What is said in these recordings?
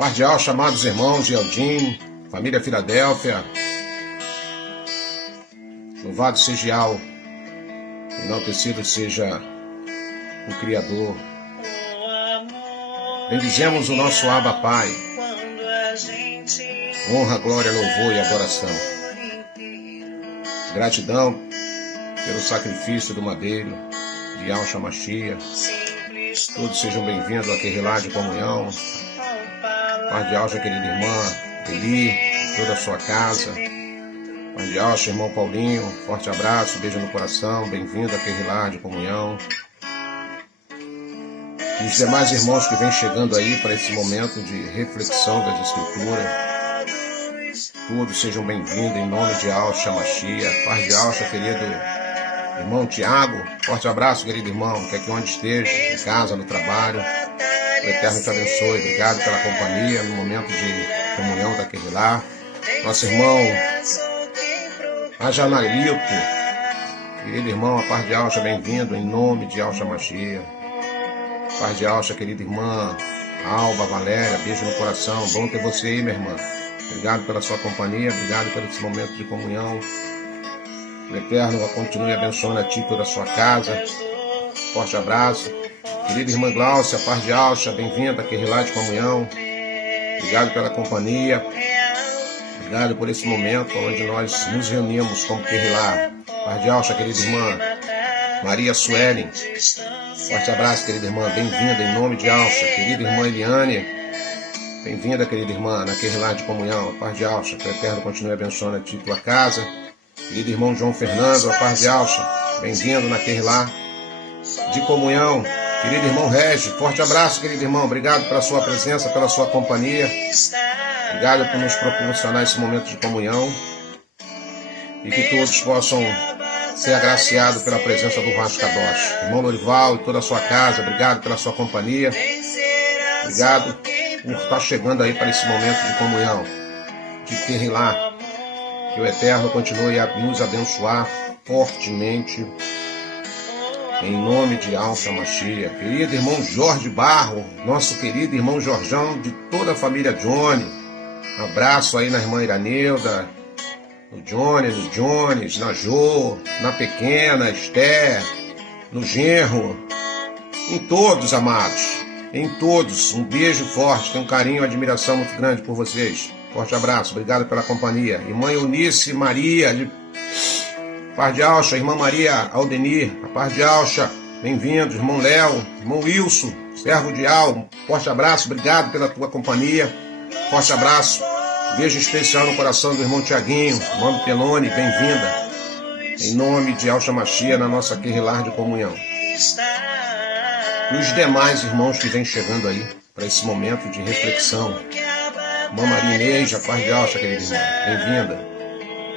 Pardial, chamados irmãos de Eldim, família Filadélfia. Louvado seja Yahweh, enaltecido seja o Criador. Bendizemos o nosso Abba Pai. Honra, glória, louvor e adoração. Gratidão pelo sacrifício do madeiro de Yahshua Mashiach. Todos sejam bem-vindos àquele lar de comunhão. Pai de Yahshua, querida irmã Eli, toda a sua casa. Pai de Yahshua, irmão Paulinho, forte abraço, beijo no coração, bem-vindo àquele lar de comunhão. E os demais irmãos que vêm chegando aí para esse momento de reflexão das Escrituras, todos sejam bem-vindos em nome de Yahshua Mashiach. Pai de Yahshua, querido irmão Tiago, forte abraço, querido irmão, quer que onde esteja, em casa, no trabalho, o Eterno te abençoe. Obrigado pela companhia no momento de comunhão daquele lar. Nosso irmão Ajanalito, querido irmão, a paz de Yahshua, bem-vindo em nome de Yahshua Mashiach. Paz de Yahshua, querida irmã Alba, Valéria, beijo no coração, bom ter você aí, minha irmã. Obrigado pela sua companhia, obrigado por esse momento de comunhão. O Eterno continue abençoando a ti e toda a sua casa. Forte abraço. Querida irmã Glaucia, paz de Yahshua, bem-vinda àquele lar de comunhão. Obrigado pela companhia. Obrigado por esse momento onde nós nos reunimos como Querilar. Paz de Yahshua, querida irmã Maria Suelen. Forte abraço, querida irmã, bem-vinda em nome de Yahshua. Querida irmã Eliane, bem-vinda, querida irmã, naquele lar de comunhão. A paz de Yahshua, que o Eterno continue abençoando a ti e tua casa. Querido irmão João Fernando, a paz de Yahshua, bem-vindo naquele lar de comunhão. Querido irmão Regi, forte abraço, querido irmão, obrigado pela sua presença, pela sua companhia. Obrigado por nos proporcionar esse momento de comunhão. E que todos possam ser agraciados pela presença do Ruach Kadosh. Irmão Lorival e toda a sua casa, obrigado pela sua companhia. Obrigado por estar chegando aí para esse momento de comunhão, de Querilar. Que o Eterno continue a nos abençoar fortemente. Em nome de Yahshua Mashiach. Querido irmão Jorge Barro, nosso querido irmão Jorjão, de toda a família Johnny. Um abraço aí na irmã Iranilda, no Johnny, no Jones, na Jo, na pequena, Esther, no genro. Em todos, amados. Em todos. Um beijo forte. Tenho um carinho e admiração muito grande por vocês. Forte abraço. Obrigado pela companhia. Irmã Eunice Maria, de paz de Yahshua, irmã Maria Aldenir, a paz de Yahshua, bem-vindos, irmão Léo, irmão Wilson, servo de Yahweh, forte abraço, obrigado pela tua companhia, forte abraço, beijo especial no coração do irmão Tiaguinho, irmão Pelone, bem-vinda, em nome de Yahshua Mashiach, na nossa Querilar de comunhão. E os demais irmãos que vêm chegando aí, para esse momento de reflexão, irmã Maria Inês, a paz de Yahshua, querida irmã, bem-vinda.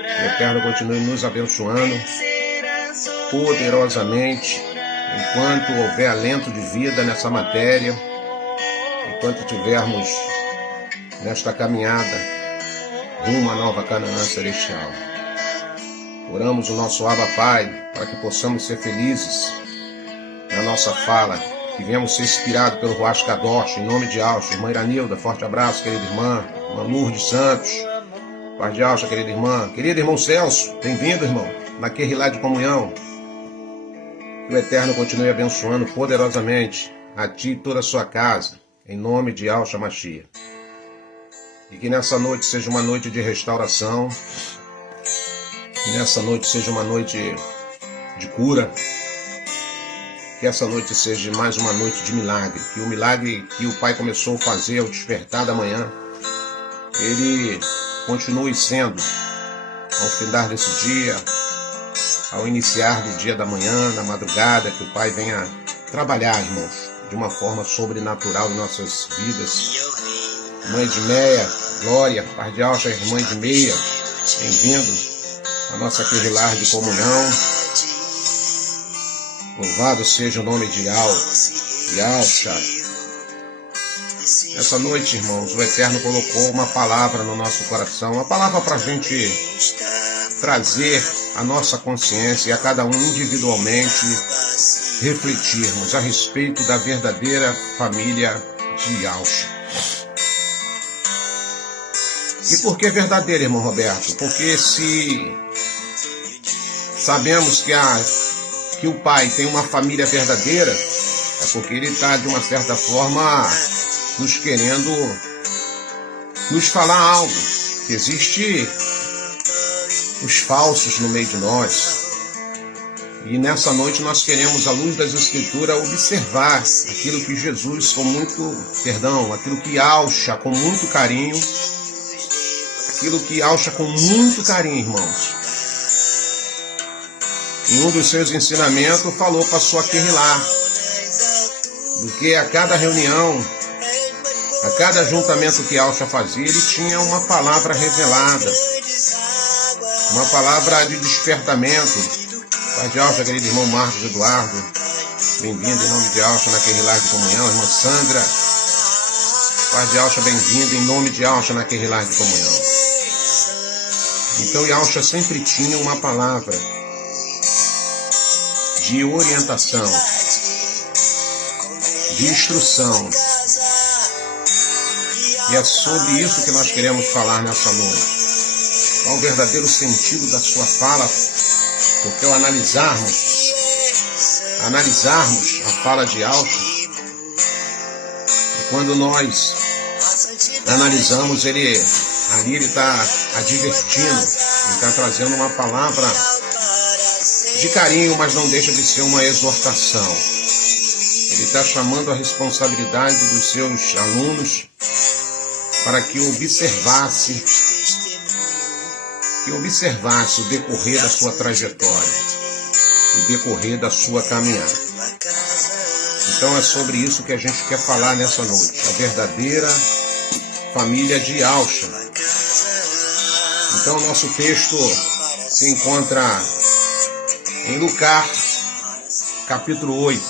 O Eterno continue nos abençoando poderosamente, enquanto houver alento de vida nessa matéria, enquanto tivermos nesta caminhada rumo à nova Canaã celestial. Oramos o nosso Abba Pai para que possamos ser felizes na nossa fala, que venhamos ser inspirados pelo Ruach Kadosh, em nome de Yahshua. Irmã Iranilda, forte abraço, querida irmã. Irmã Lourdes Santos, paz de Yahshua, querida irmã. Querido irmão Celso, bem-vindo, irmão, naquele lar de comunhão. Que o Eterno continue abençoando poderosamente a ti e toda a sua casa, em nome de Yahshua Mashiach. E que nessa noite seja uma noite de restauração, que nessa noite seja uma noite de cura, que essa noite seja mais uma noite de milagre, que o milagre que o Pai começou a fazer ao despertar da manhã, ele continue sendo, ao findar desse dia, ao iniciar do dia da manhã, na madrugada, que o Pai venha trabalhar, irmãos, de uma forma sobrenatural em nossas vidas. Mãe de Meia, Glória, paz de Yahshua, irmã de Meia, bem-vindo à nossa Querilar de comunhão. Louvado seja o nome de Yahshua. Essa noite, irmãos, o Eterno colocou uma palavra no nosso coração, uma palavra para a gente trazer a nossa consciência e a cada um individualmente refletirmos a respeito da verdadeira família de Yahshua. E por que verdadeira, irmão Roberto? Porque se sabemos que o pai tem uma família verdadeira, é porque ele está, de uma certa forma, nos querendo nos falar algo. Que existe os falsos no meio de nós. E nessa noite nós queremos, à luz das Escrituras, observar aquilo que Jesus aquilo que Alcha com muito carinho, irmãos. Em um dos seus ensinamentos, falou para sua Querrilá, do que a cada reunião, a cada ajuntamento que Alcha fazia, ele tinha uma palavra revelada, uma palavra de despertamento. Pai de Alcha, querido irmão Marcos Eduardo, bem-vindo em nome de Alcha na Querrilá de Comunhão. Irmã Sandra, Pai de Alcha, bem-vindo em nome de Alcha na Querrilá de Comunhão. Então, Alcha sempre tinha uma palavra de orientação, de instrução. E é sobre isso que nós queremos falar nessa noite. Qual o verdadeiro sentido da sua fala? Porque ao analisarmos a fala de Alcha, e quando nós analisamos, ali ele está advertindo, ele está trazendo uma palavra de carinho, mas não deixa de ser uma exortação. Ele está chamando a responsabilidade dos seus alunos para que observasse o decorrer da sua trajetória, o decorrer da sua caminhada. Então é sobre isso que a gente quer falar nessa noite, a verdadeira família de Alcha. Então nosso texto se encontra em Lucas, capítulo 8.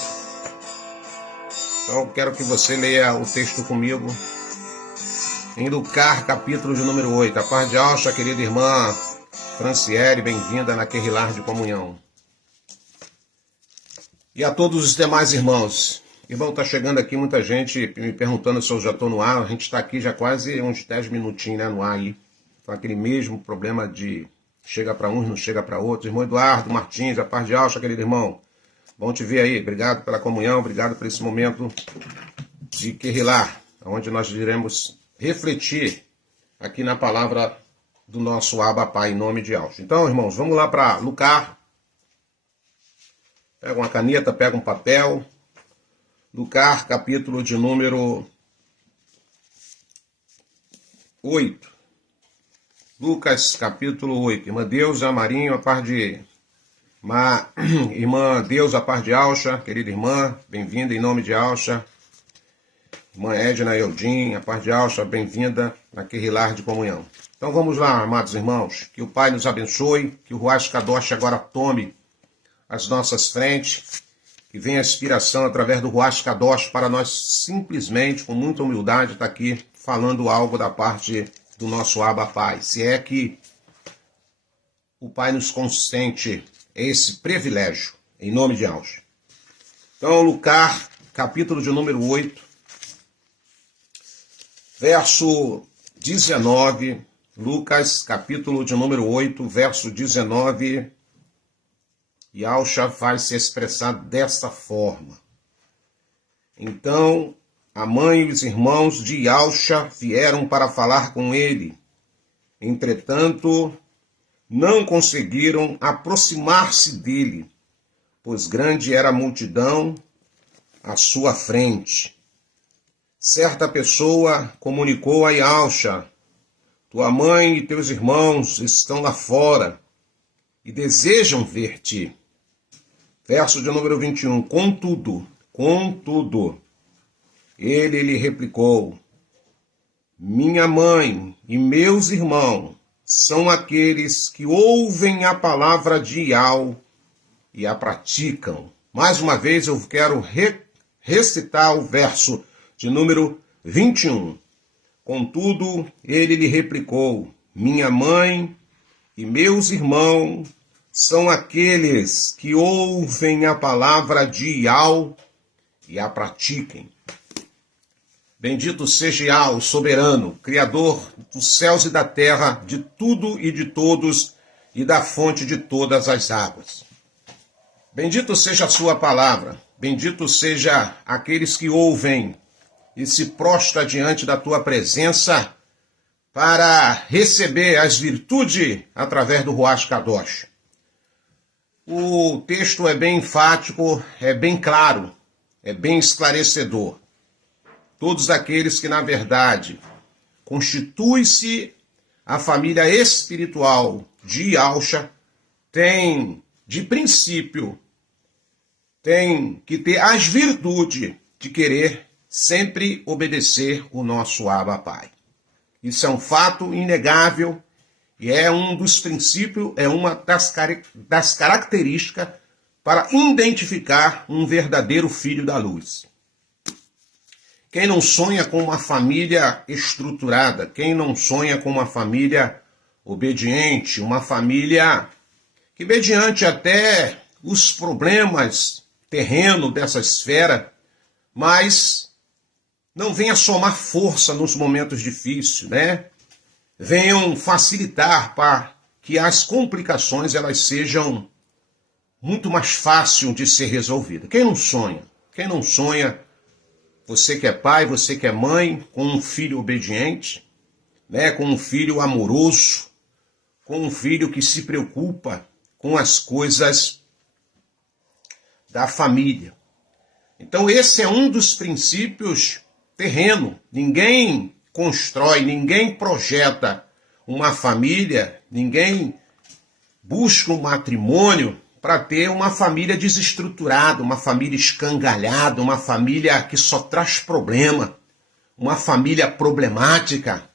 Então eu quero que você leia o texto comigo. Em Lucas, capítulo de número 8. A paz de Alcha, querida irmã Franciele, bem-vinda na Querrilá de Comunhão. E a todos os demais irmãos. Irmão, está chegando aqui muita gente me perguntando se eu já estou no ar. A gente está aqui já quase uns 10 minutinhos, né, no ar aí. Com aquele mesmo problema de chega para uns, não chega para outros. Irmão Eduardo Martins, a paz de Alcha, querido irmão. Bom te ver aí. Obrigado pela comunhão, obrigado por esse momento de Querrilá, onde nós iremos refletir aqui na palavra do nosso Abba Pai, em nome de Alcha. Então, irmãos, vamos lá para Lucas. Pega uma caneta, pega um papel. Lucas, capítulo de número 8. Lucas, capítulo 8. Irmã Deusa Marinho, a paz de... Irmã Deusa, a paz de Alcha, querida irmã, bem-vinda em nome de Alcha. Irmã Edna Eldin, a paz de Alcha, bem-vinda na Querrilá de Comunhão. Então vamos lá, amados irmãos, que o Pai nos abençoe, que o Ruach Kadosh agora tome as nossas frentes, que venha a inspiração através do Ruach Kadosh para nós simplesmente, com muita humildade, estar aqui falando algo da parte do nosso Abba Pai. Se é que o Pai nos consente esse privilégio, em nome de Alcha. Então, Lucas, capítulo de número 8, verso 19, Lucas, capítulo de número 8, verso 19, e Alcha vai se expressar desta forma. Então, a mãe e os irmãos de Alcha vieram para falar com ele. Entretanto, não conseguiram aproximar-se dele, pois grande era a multidão à sua frente. Certa pessoa comunicou a Alcha: tua mãe e teus irmãos estão lá fora e desejam ver-te. Verso de número 21. Contudo, ele lhe replicou: minha mãe e meus irmãos são aqueles que ouvem a palavra de Yahweh e a praticam. Mais uma vez eu quero recitar o verso de número 21. Contudo, ele lhe replicou: minha mãe e meus irmãos são aqueles que ouvem a palavra de Yahweh e a pratiquem. Bendito seja Yahweh, o soberano, Criador dos céus e da terra, de tudo e de todos, e da fonte de todas as águas. Bendito seja a sua palavra, bendito seja aqueles que ouvem e se prostra diante da tua presença para receber as virtudes através do Ruach Kadosh. O texto é bem enfático, é bem claro, é bem esclarecedor. Todos aqueles que, na verdade, constitui-se a família espiritual de Yahushua, têm, de princípio, têm que ter as virtudes de querer sempre obedecer o nosso Abba Pai. Isso é um fato inegável e é um dos princípios, é uma das características para identificar um verdadeiro filho da luz. Quem não sonha com uma família estruturada, quem não sonha com uma família obediente, uma família que, mediante até os problemas terrenos dessa esfera, mas não venha somar força nos momentos difíceis, né? Venham facilitar para que as complicações elas sejam muito mais fáceis de ser resolvidas. Quem não sonha? Quem não sonha? Você que é pai, você que é mãe, com um filho obediente, né? Com um filho amoroso, com um filho que se preocupa com as coisas da família. Então esse é um dos princípios terreno. Ninguém constrói, ninguém projeta uma família, ninguém busca um matrimônio para ter uma família desestruturada, uma família escangalhada, uma família que só traz problema, uma família problemática,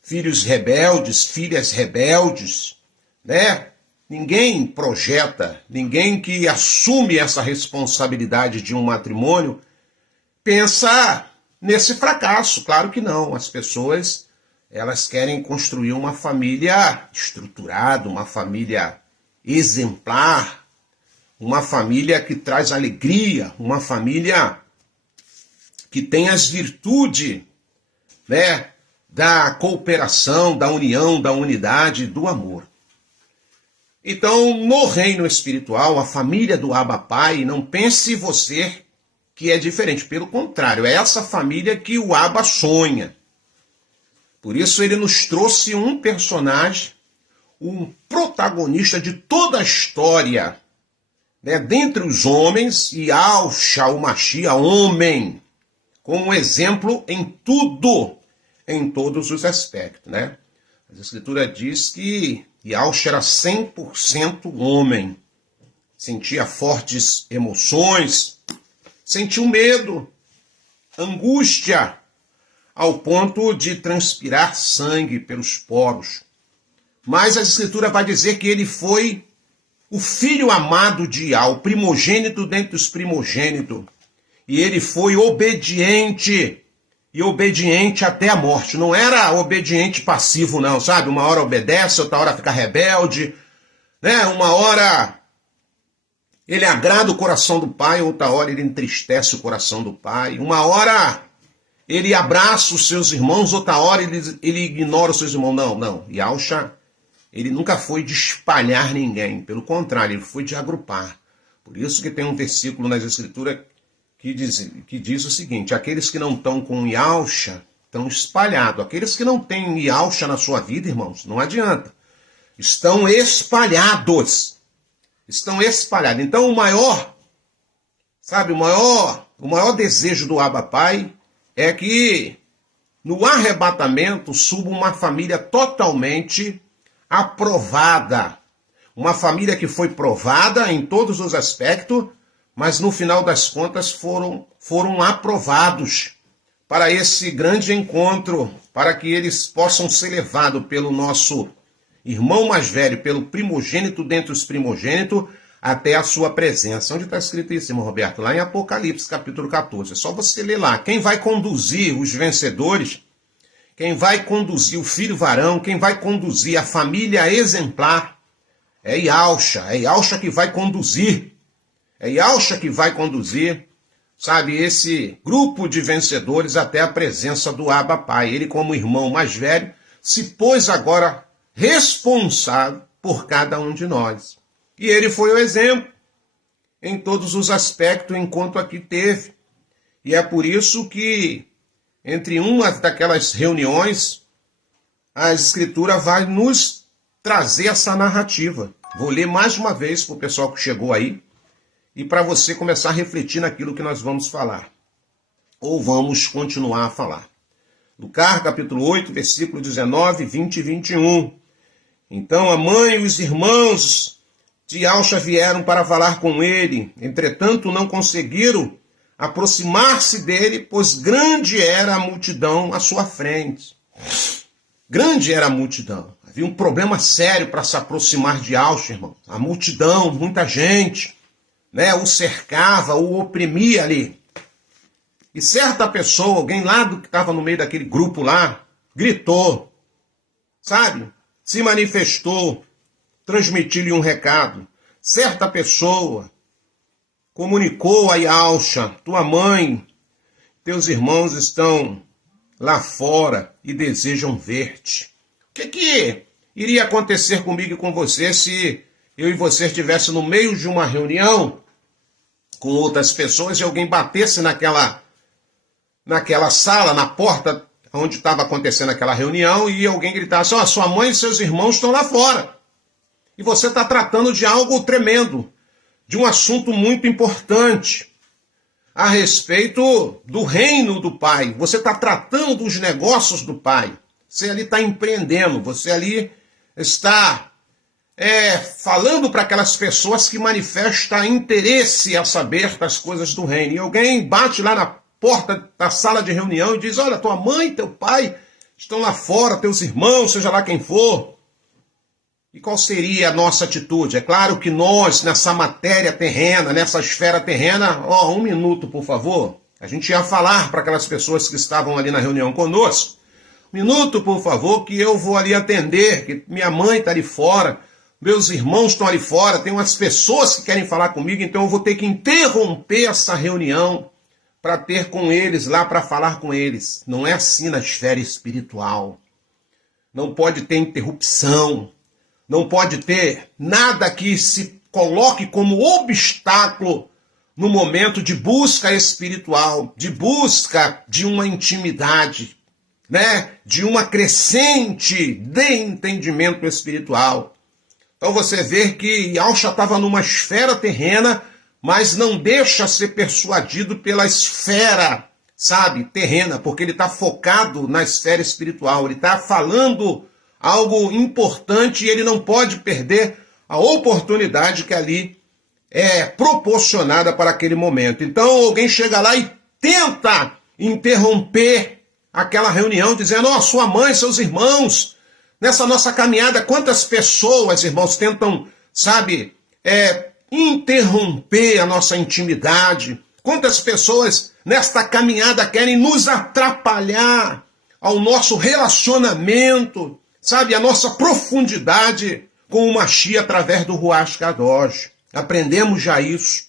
filhos rebeldes, filhas rebeldes, né? Ninguém projeta, ninguém que assume essa responsabilidade de um matrimônio pensa nesse fracasso. Claro que não. As pessoas, elas querem construir uma família estruturada, uma família exemplar, uma família que traz alegria, uma família que tem as virtudes, né, da cooperação, da união, da unidade, do amor. Então, no reino espiritual, a família do Abba Pai, não pense você que é diferente. Pelo contrário, é essa família que o Abba sonha. Por isso ele nos trouxe um personagem, um protagonista de toda a história, né, dentre os homens, Yahushua, o Mashiach, homem, como exemplo em tudo, em todos os aspectos, né? A Escritura diz que Yahushua era 100% homem, sentia fortes emoções, sentiu medo, angústia, ao ponto de transpirar sangue pelos poros. Mas a Escritura vai dizer que ele foi o filho amado de Yahweh, o primogênito dentre os primogênitos. E ele foi obediente, e obediente até a morte. Não era obediente passivo não, sabe? Uma hora obedece, outra hora fica rebelde, né? Uma hora ele agrada o coração do pai, outra hora ele entristece o coração do pai. Uma hora ele abraça os seus irmãos, outra hora ele ignora os seus irmãos. Não. Yahushua, ele nunca foi de espalhar ninguém. Pelo contrário, ele foi de agrupar. Por isso que tem um versículo nas Escrituras que diz o seguinte: aqueles que não estão com Yahushua estão espalhados. Aqueles que não têm Yahushua na sua vida, irmãos, não adianta. Estão espalhados. Estão espalhados. Então o maior desejo do Abba Pai é que no arrebatamento suba uma família totalmente aprovada. Uma família que foi provada em todos os aspectos, mas no final das contas foram aprovados para esse grande encontro, para que eles possam ser levados pelo nosso irmão mais velho, pelo primogênito dentre os primogênitos, até a sua presença. Onde está escrito isso, irmão Roberto? Lá em Apocalipse, capítulo 14. É só você ler lá. Quem vai conduzir os vencedores, quem vai conduzir o filho varão, quem vai conduzir a família exemplar, é Yahushua que vai conduzir. É Yahushua que vai conduzir sabe, esse grupo de vencedores até a presença do Abba Pai. Ele, como irmão mais velho, se pôs agora responsável por cada um de nós. E ele foi o exemplo em todos os aspectos enquanto aqui teve. E é por isso que, entre uma daquelas reuniões, a Escritura vai nos trazer essa narrativa. Vou ler mais uma vez para o pessoal que chegou aí e para você começar a refletir naquilo que nós vamos falar. Ou vamos continuar a falar. Lucas, capítulo 8, versículo 19, 20 e 21. Então a mãe e os irmãos de Alcha vieram para falar com ele. Entretanto, não conseguiram aproximar-se dele, pois grande era a multidão à sua frente. Grande era a multidão. Havia um problema sério para se aproximar de Alcha, irmão. A multidão, muita gente, né, o cercava, o oprimia ali. E certa pessoa, alguém lá que estava no meio daquele grupo lá, gritou, sabe? Se manifestou, transmitiu-lhe um recado. Certa pessoa comunicou a Alcha: tua mãe, teus irmãos estão lá fora e desejam ver-te. O que iria acontecer comigo e com você se eu e você estivesse no meio de uma reunião com outras pessoas e alguém batesse naquela sala, na porta onde estava acontecendo aquela reunião, e alguém gritasse: ó, sua mãe e seus irmãos estão lá fora. E você está tratando de algo tremendo, de um assunto muito importante, a respeito do reino do Pai. Você está tratando dos negócios do Pai. Você ali está empreendendo, você ali está falando para aquelas pessoas que manifestam interesse a saber das coisas do reino. E alguém bate lá na porta da sala de reunião e diz: olha, tua mãe e teu pai estão lá fora, teus irmãos, seja lá quem for. E qual seria a nossa atitude? É claro que nós, nessa matéria terrena, nessa esfera terrena, um minuto, por favor. A gente ia falar para aquelas pessoas que estavam ali na reunião conosco: um minuto, por favor, que eu vou ali atender, que minha mãe está ali fora, meus irmãos estão ali fora, tem umas pessoas que querem falar comigo, então eu vou ter que interromper essa reunião para ter com eles lá, para falar com eles. Não é assim na esfera espiritual. Não pode ter interrupção. Não pode ter nada que se coloque como obstáculo no momento de busca espiritual, de busca de uma intimidade, né? De uma crescente de entendimento espiritual. Então você vê que Alcha estava numa esfera terrena, mas não deixa ser persuadido pela esfera, sabe, terrena, porque ele está focado na esfera espiritual, ele está falando algo importante e ele não pode perder a oportunidade que ali é proporcionada para aquele momento. Então alguém chega lá e tenta interromper aquela reunião, dizendo: ó, sua mãe, seus irmãos, nessa nossa caminhada, quantas pessoas, irmãos, tentam, sabe, interromper a nossa intimidade. Quantas pessoas nesta caminhada querem nos atrapalhar ao nosso relacionamento, sabe, a nossa profundidade com o Mashiach através do Ruach Kadosh. Aprendemos já isso.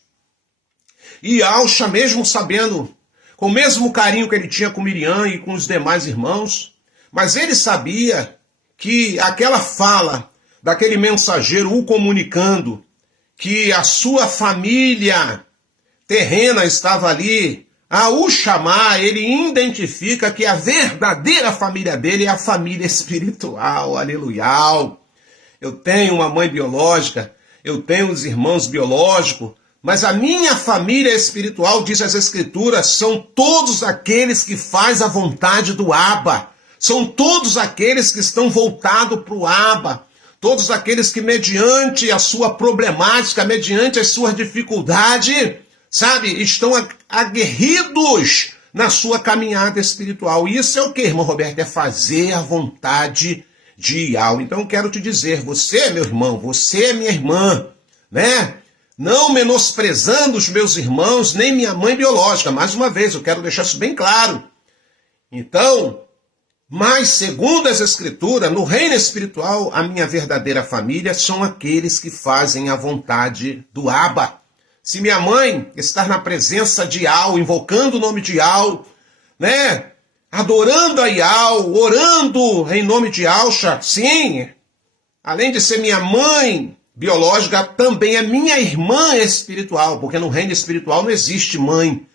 E Alcha, mesmo sabendo, com o mesmo carinho que ele tinha com Miriam e com os demais irmãos, mas ele sabia que aquela fala daquele mensageiro o comunicando que a sua família terrena estava ali, a o chamar, ele identifica que a verdadeira família dele é a família espiritual. Aleluia. Eu tenho uma mãe biológica, eu tenho os irmãos biológicos, mas a minha família espiritual, diz as Escrituras, são todos aqueles que fazem a vontade do Abba. São todos aqueles que estão voltados para o Abba. Todos aqueles que, mediante a sua problemática, mediante as suas dificuldades, sabe, estão aguerridos na sua caminhada espiritual. E isso é o que, irmão Roberto? É fazer a vontade de Yahweh. Então eu quero te dizer, você, meu irmão, você é minha irmã, né? Não menosprezando os meus irmãos, nem minha mãe biológica. Mais uma vez, eu quero deixar isso bem claro. Então, mas segundo as Escrituras, no reino espiritual, a minha verdadeira família são aqueles que fazem a vontade do Abba. Se minha mãe estar na presença de Yahweh, invocando o nome de Yahweh, né? Adorando a Yahweh, orando em nome de Yahshua, sim, além de ser minha mãe biológica, também é minha irmã espiritual, porque no reino espiritual não existe mãe,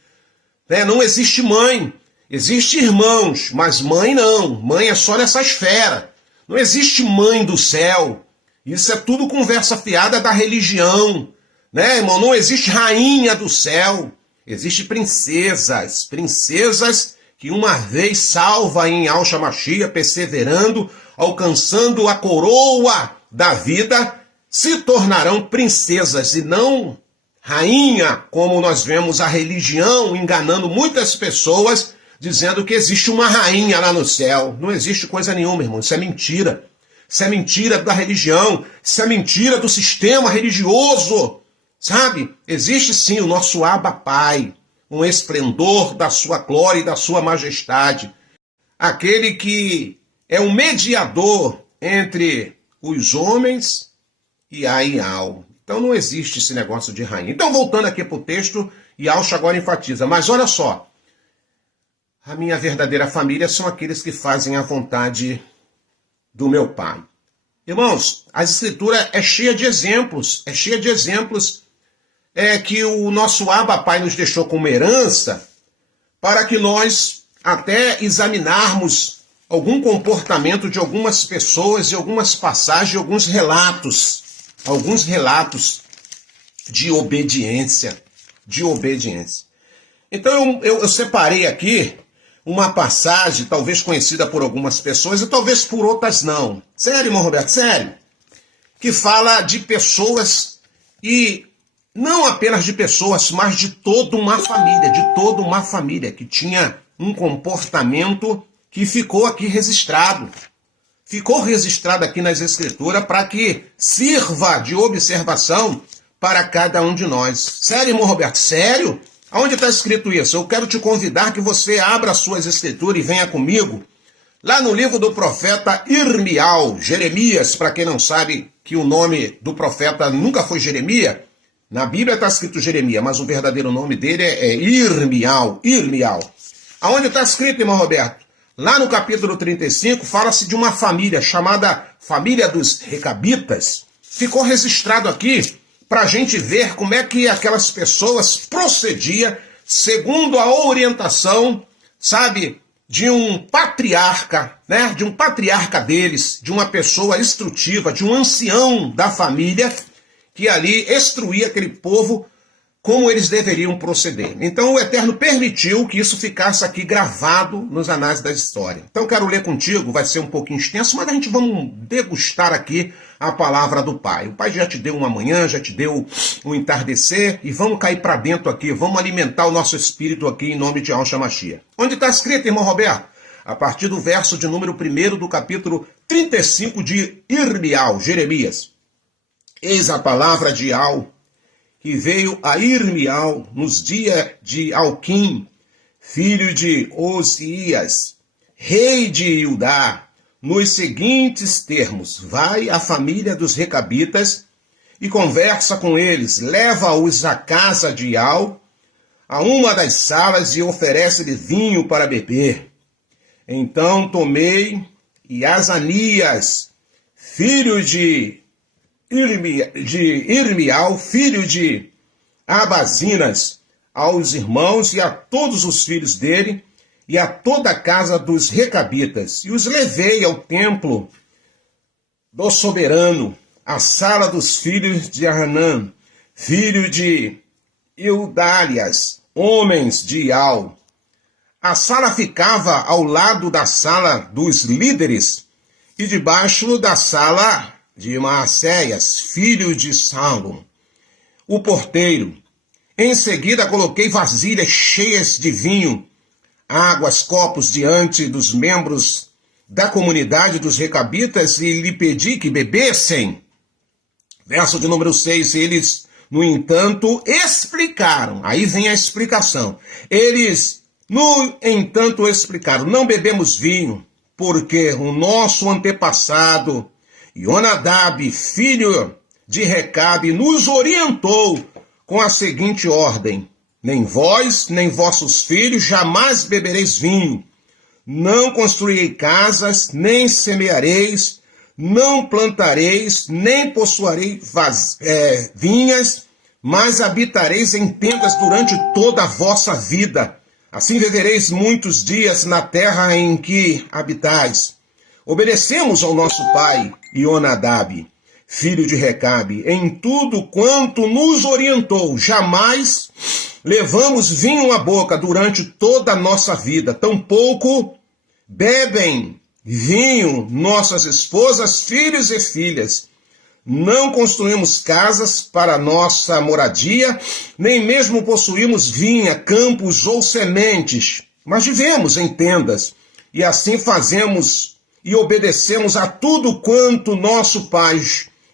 né? Não existe mãe, existe irmãos, mas mãe não, mãe é só nessa esfera, não existe mãe do céu, isso é tudo conversa fiada da religião, né, irmão? Não existe rainha do céu, existe princesas, princesas que uma vez salva em Yahshua Mashiach, perseverando, alcançando a coroa da vida, se tornarão princesas e não rainha, como nós vemos a religião enganando muitas pessoas, dizendo que existe uma rainha lá no céu. Não existe coisa nenhuma, irmão, isso é mentira. Isso é mentira da religião, isso é mentira do sistema religioso, sabe? Existe sim o nosso Abba Pai, um esplendor da sua glória e da sua majestade, aquele que é um mediador entre os homens e a Yahweh. Então não existe esse negócio de rainha. Então voltando aqui para o texto, Yahshua agora enfatiza, mas olha só, a minha verdadeira família são aqueles que fazem a vontade do meu Pai. Irmãos, a Escritura é cheia de exemplos, que o nosso Abba Pai nos deixou como herança, para que nós até examinarmos algum comportamento de algumas pessoas, de algumas passagens, alguns relatos de obediência, Então eu separei aqui uma passagem, talvez conhecida por algumas pessoas e talvez por outras não. Sério, irmão Roberto, sério. Que fala de pessoas e não apenas de pessoas, mas de toda uma família, que tinha um comportamento que ficou aqui registrado. Ficou registrado aqui nas Escrituras para que sirva de observação para cada um de nós. Sério, irmão Roberto? Sério? Aonde está escrito isso? Eu quero te convidar que você abra as suas Escrituras e venha comigo lá no livro do profeta Irmial, Jeremias, para quem não sabe que o nome do profeta nunca foi Jeremias, na Bíblia está escrito Jeremias, mas o verdadeiro nome dele é Irmial. Aonde está escrito, irmão Roberto? Lá no capítulo 35, fala-se de uma família chamada Família dos Recabitas. Ficou registrado aqui para a gente ver como é que aquelas pessoas procediam segundo a orientação, sabe, de um patriarca, né? De um patriarca deles, de uma pessoa instrutiva, de um ancião da família, que ali instruía aquele povo como eles deveriam proceder. Então o Eterno permitiu que isso ficasse aqui gravado nos anais da história. Então quero ler contigo, vai ser um pouquinho extenso, mas a gente vamos degustar aqui a palavra do Pai. O Pai já te deu uma manhã, já te deu um entardecer, e vamos cair para dentro aqui, vamos alimentar o nosso espírito aqui em nome de Yahshua Mashiach. Onde está escrito, irmão Roberto? A partir do verso de número 1 do capítulo 35 de Irmial, Jeremias. Eis a palavra de Yahweh, que veio a Irmial nos dias de Alquim, filho de Osias, rei de Judá, nos seguintes termos: vai à família dos Recabitas e conversa com eles, leva-os à casa de Yahweh, a uma das salas, e oferece-lhe vinho para beber. Então tomei e Azanias, filho de Irmial, filho de Abazinas, aos irmãos e a todos os filhos dele, e a toda a casa dos Recabitas, e os levei ao templo do soberano, à sala dos filhos de Arnã, filho de Eudálias, homens de Ial. A sala ficava ao lado da sala dos líderes, e debaixo da sala de Maacéias, filho de Salom, o porteiro. Em seguida coloquei vasilhas cheias de vinho, águas, copos diante dos membros da comunidade dos Recabitas, e lhe pedi que bebessem. Verso de número 6, eles, no entanto, explicaram. Aí vem a explicação. Eles, no entanto, explicaram: não bebemos vinho, porque o nosso antepassado Ionadab, filho de Recabe, nos orientou com a seguinte ordem: nem vós, nem vossos filhos jamais bebereis vinho, não construirei casas, nem semeareis, não plantareis, nem possuirei vinhas, mas habitareis em tendas durante toda a vossa vida. Assim vivereis muitos dias na terra em que habitais. Obedecemos ao nosso pai, Ionadab, filho de Recabe, em tudo quanto nos orientou. Jamais levamos vinho à boca durante toda a nossa vida. Tampouco bebem vinho nossas esposas, filhos e filhas. Não construímos casas para nossa moradia, nem mesmo possuímos vinha, campos ou sementes, mas vivemos em tendas, e assim fazemos e obedecemos a tudo quanto nosso pai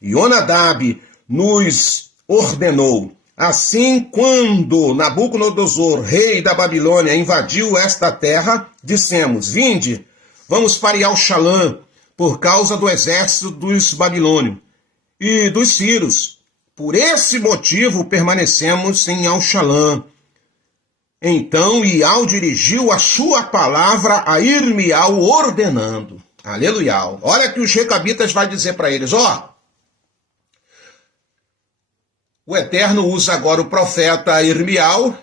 Ionadab nos ordenou. Assim, quando Nabucodonosor, rei da Babilônia, invadiu esta terra, dissemos: vinde, vamos para Yal-Shalã, por causa do exército dos babilônios e dos sírios. Por esse motivo permanecemos em Yal-Shalã. Então Ial dirigiu a sua palavra a Irmial, ordenando. Aleluia. Olha que os recabitas vai dizer para eles, o Eterno usa agora o profeta Irmial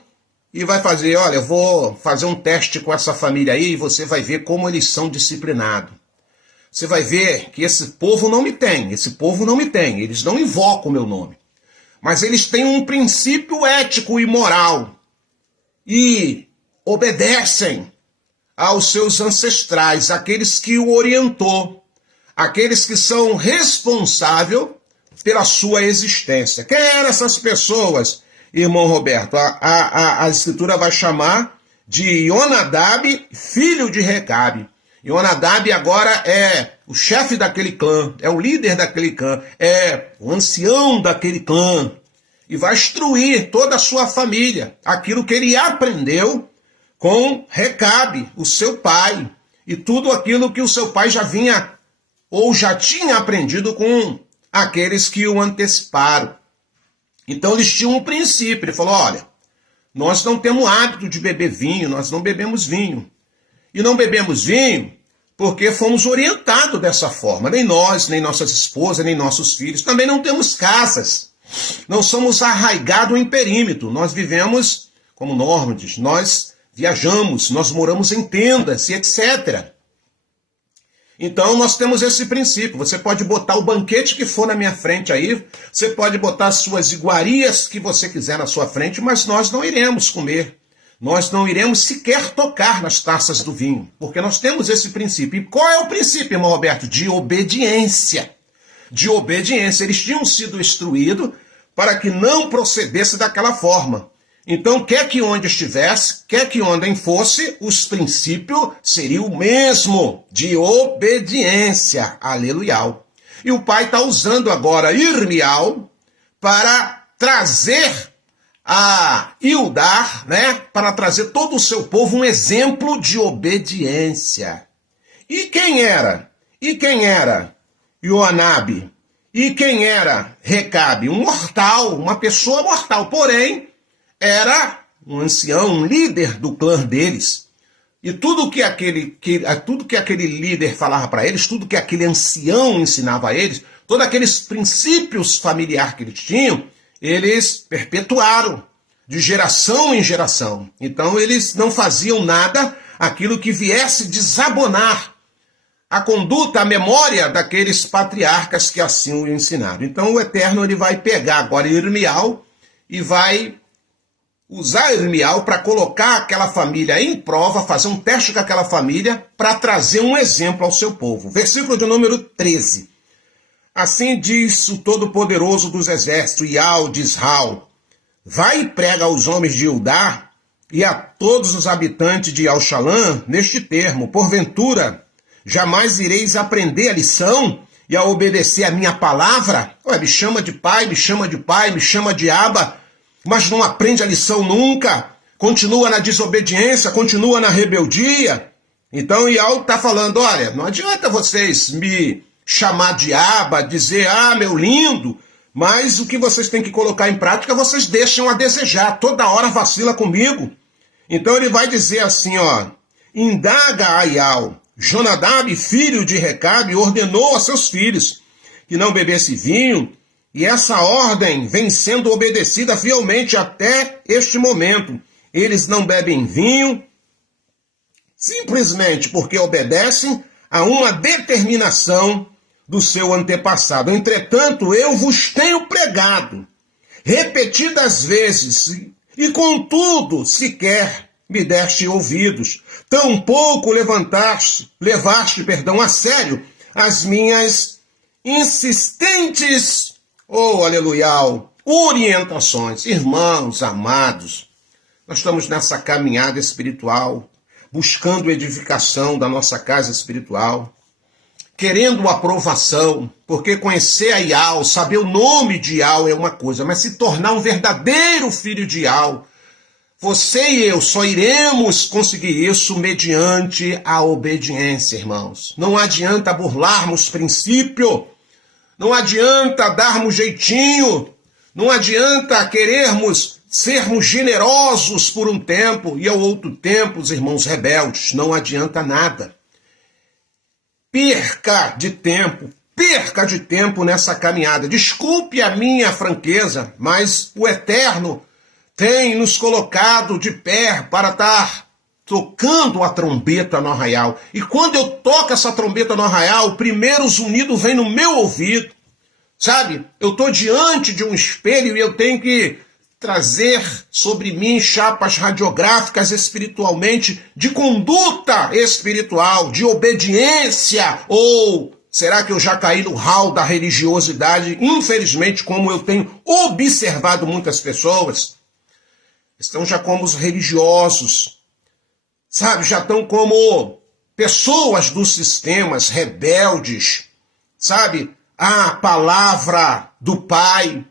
e vai fazer, eu vou fazer um teste com essa família aí e você vai ver como eles são disciplinados. Você vai ver que esse povo não me tem, eles não invocam o meu nome. Mas eles têm um princípio ético e moral e obedecem aos seus ancestrais, aqueles que o orientou, aqueles que são responsáveis pela sua existência. Quem eram essas pessoas, irmão Roberto? A Escritura vai chamar de Ionadab, filho de Recabe. Ionadab agora é o chefe daquele clã, é o líder daquele clã, é o ancião daquele clã, e vai instruir toda a sua família, aquilo que ele aprendeu com Recabe, o seu pai, e tudo aquilo que o seu pai já vinha ou já tinha aprendido com aqueles que o anteciparam. Então eles tinham um princípio, ele falou, nós não temos hábito de beber vinho, nós não bebemos vinho. E não bebemos vinho porque fomos orientados dessa forma, nem nós, nem nossas esposas, nem nossos filhos. Também não temos casas, não somos arraigados em perímetro, nós vivemos como nômades, nós viajamos, nós moramos em tendas e etc. Então nós temos esse princípio, você pode botar o banquete que for na minha frente aí, você pode botar as suas iguarias que você quiser na sua frente, mas nós não iremos comer, nós não iremos sequer tocar nas taças do vinho, porque nós temos esse princípio. E qual é o princípio, irmão Roberto? De obediência. De obediência, eles tinham sido instruídos para que não procedesse daquela forma. Então, quer que onde estivesse, quer que onde fosse, os princípios seriam o mesmo, de obediência. Aleluia. E o pai está usando agora Irmial para trazer a Ildar, para trazer todo o seu povo um exemplo de obediência. E quem era? Ionadab? E quem era Recabe? Um mortal, uma pessoa mortal, porém, era um ancião, um líder do clã deles. E tudo que aquele líder falava para eles, tudo que aquele ancião ensinava a eles, todos aqueles princípios familiares que eles tinham, eles perpetuaram de geração em geração. Então eles não faziam nada aquilo que viesse desabonar a conduta, a memória daqueles patriarcas que assim o ensinaram. Então o Eterno ele vai pegar agora Irmial e vai usar Irmial para colocar aquela família em prova, fazer um teste com aquela família para trazer um exemplo ao seu povo. Versículo de número 13. Assim diz o Todo-Poderoso dos Exércitos, Ial de Israel: vai e prega aos homens de Judá e a todos os habitantes de Yal-Shalã neste termo: porventura jamais ireis aprender a lição e a obedecer a minha palavra? Me chama de pai, me chama de pai, me chama de Aba, mas não aprende a lição nunca, continua na desobediência, continua na rebeldia. Então Ial está falando, não adianta vocês me chamar de Aba, dizer, meu lindo, Mas o que vocês têm que colocar em prática, vocês deixam a desejar. Toda hora vacila comigo. Então ele vai dizer assim, ó. Indaga Aial, Jonadab, filho de Recabe, ordenou a seus filhos que não bebesse vinho, e essa ordem vem sendo obedecida fielmente até este momento. Eles não bebem vinho, simplesmente porque obedecem a uma determinação do seu antepassado. Entretanto, eu vos tenho pregado repetidas vezes, e contudo sequer me deste ouvidos. Tampouco levaste a sério as minhas insistentes, aleluia, orientações. Irmãos amados, nós estamos nessa caminhada espiritual, buscando edificação da nossa casa espiritual, querendo aprovação, porque conhecer a Ial, saber o nome de Ial é uma coisa, mas se tornar um verdadeiro filho de Ial, você e eu só iremos conseguir isso mediante a obediência, irmãos. Não adianta burlarmos princípio, não adianta darmos jeitinho, não adianta querermos sermos generosos por um tempo e ao outro tempo, os irmãos rebeldes, não adianta nada. Perca de tempo nessa caminhada. Desculpe a minha franqueza, mas o Eterno tem nos colocado de pé para estar tocando a trombeta no arraial. E quando eu toco essa trombeta no arraial, o primeiro zunido vem no meu ouvido. Sabe? Eu estou diante de um espelho e eu tenho que trazer sobre mim chapas radiográficas espiritualmente, de conduta espiritual, de obediência, ou será que eu já caí no ralo da religiosidade? Infelizmente, como eu tenho observado muitas pessoas, estão já como os religiosos, sabe? Já estão como pessoas dos sistemas rebeldes, sabe? A palavra do Pai,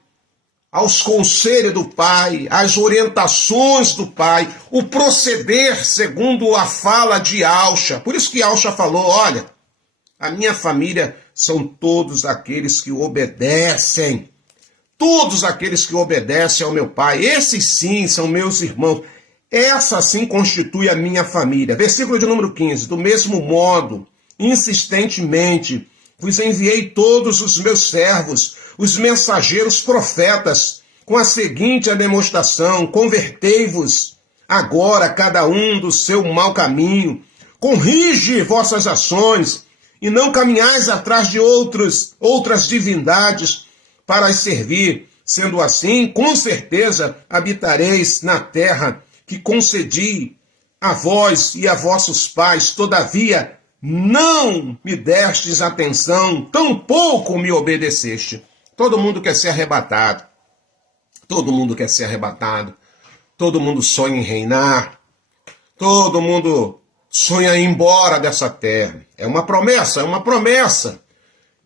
aos conselhos do Pai, às orientações do Pai, o proceder segundo a fala de Alcha. Por isso que Alcha falou, olha, a minha família são todos aqueles que obedecem. Todos aqueles que obedecem ao meu Pai, esses sim são meus irmãos. Essa sim constitui a minha família. Versículo de número 15. Do mesmo modo, insistentemente, vos enviei todos os meus servos, os mensageiros profetas, com a seguinte demonstração: convertei-vos agora cada um do seu mau caminho, corrige vossas ações, e não caminhais atrás de outras divindades para as servir. Sendo assim, com certeza habitareis na terra que concedi a vós e a vossos pais. Todavia, não me destes atenção, tampouco me obedeceste. Todo mundo quer ser arrebatado. Todo mundo quer ser arrebatado. Todo mundo sonha em reinar. Todo mundo sonha em ir embora dessa terra. É uma promessa, é uma promessa.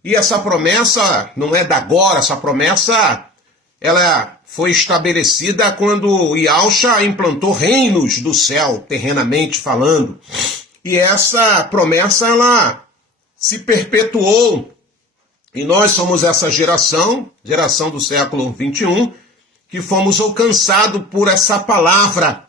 E essa promessa não é da agora, essa promessa ela foi estabelecida quando Yahshua implantou reinos do céu, terrenamente falando. E essa promessa ela se perpetuou. E nós somos essa geração do século 21, que fomos alcançados por essa palavra.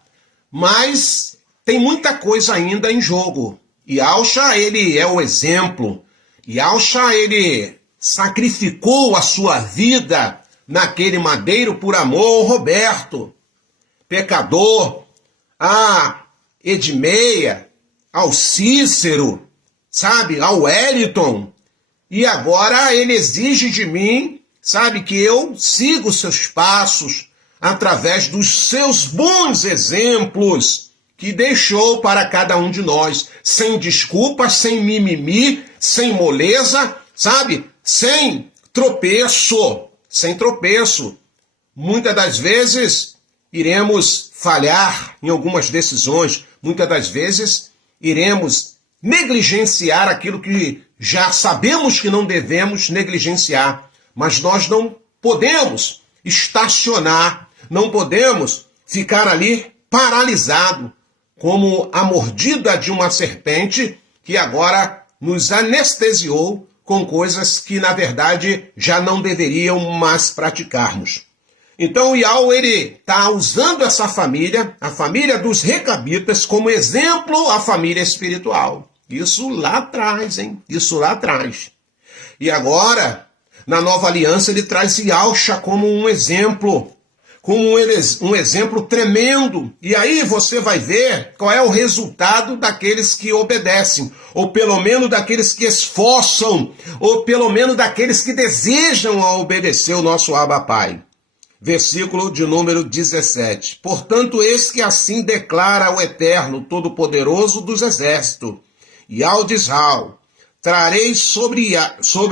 Mas tem muita coisa ainda em jogo. Yahshua, ele é o exemplo. Yahshua, ele sacrificou a sua vida naquele madeiro por amor ao Roberto, pecador, a Edmeia, ao Cícero, sabe, ao Wellington. E agora ele exige de mim, sabe, que eu siga os seus passos através dos seus bons exemplos que deixou para cada um de nós, sem desculpa, sem mimimi, sem moleza, sabe, sem tropeço. Muitas das vezes iremos falhar em algumas decisões, muitas das vezes iremos negligenciar aquilo que já sabemos que não devemos negligenciar, mas nós não podemos estacionar, não podemos ficar ali paralisado, como a mordida de uma serpente que agora nos anestesiou com coisas que, na verdade, já não deveriam mais praticarmos. Então, o Yahweh, ele está usando essa família, a família dos recabitas, como exemplo à família espiritual. Isso lá atrás, hein? Isso lá atrás. E agora, na nova aliança, ele traz Yahusha como um exemplo, um exemplo tremendo. E aí você vai ver qual é o resultado daqueles que obedecem, ou pelo menos daqueles que esforçam, ou pelo menos daqueles que desejam obedecer o nosso Abba Pai. Versículo de número 17. Portanto, eis que assim declara o Eterno, Todo-Poderoso dos Exércitos, Yahweh de Israel, trarei sobre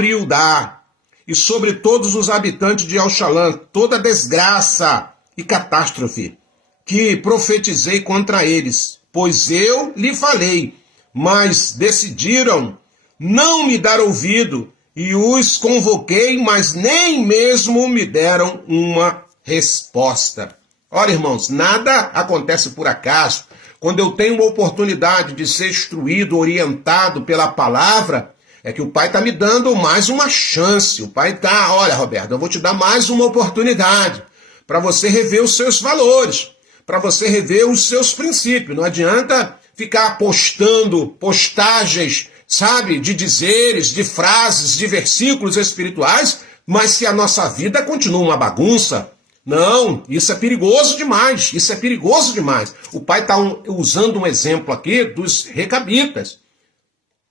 Judá e sobre todos os habitantes de Alxalã toda desgraça e catástrofe que profetizei contra eles, pois eu lhe falei, mas decidiram não me dar ouvido, e os convoquei, mas nem mesmo me deram uma resposta. Ora, irmãos, nada acontece por acaso. Quando eu tenho uma oportunidade de ser instruído, orientado pela palavra, é que o Pai está me dando mais uma chance. O Pai está, olha, Roberto, eu vou te dar mais uma oportunidade para você rever os seus valores, para você rever os seus princípios. Não adianta ficar postando postagens, sabe, de dizeres, de frases, de versículos espirituais, mas se a nossa vida continua uma bagunça. Não, isso é perigoso demais, isso é perigoso demais. O Pai está usando um exemplo aqui dos recabitas.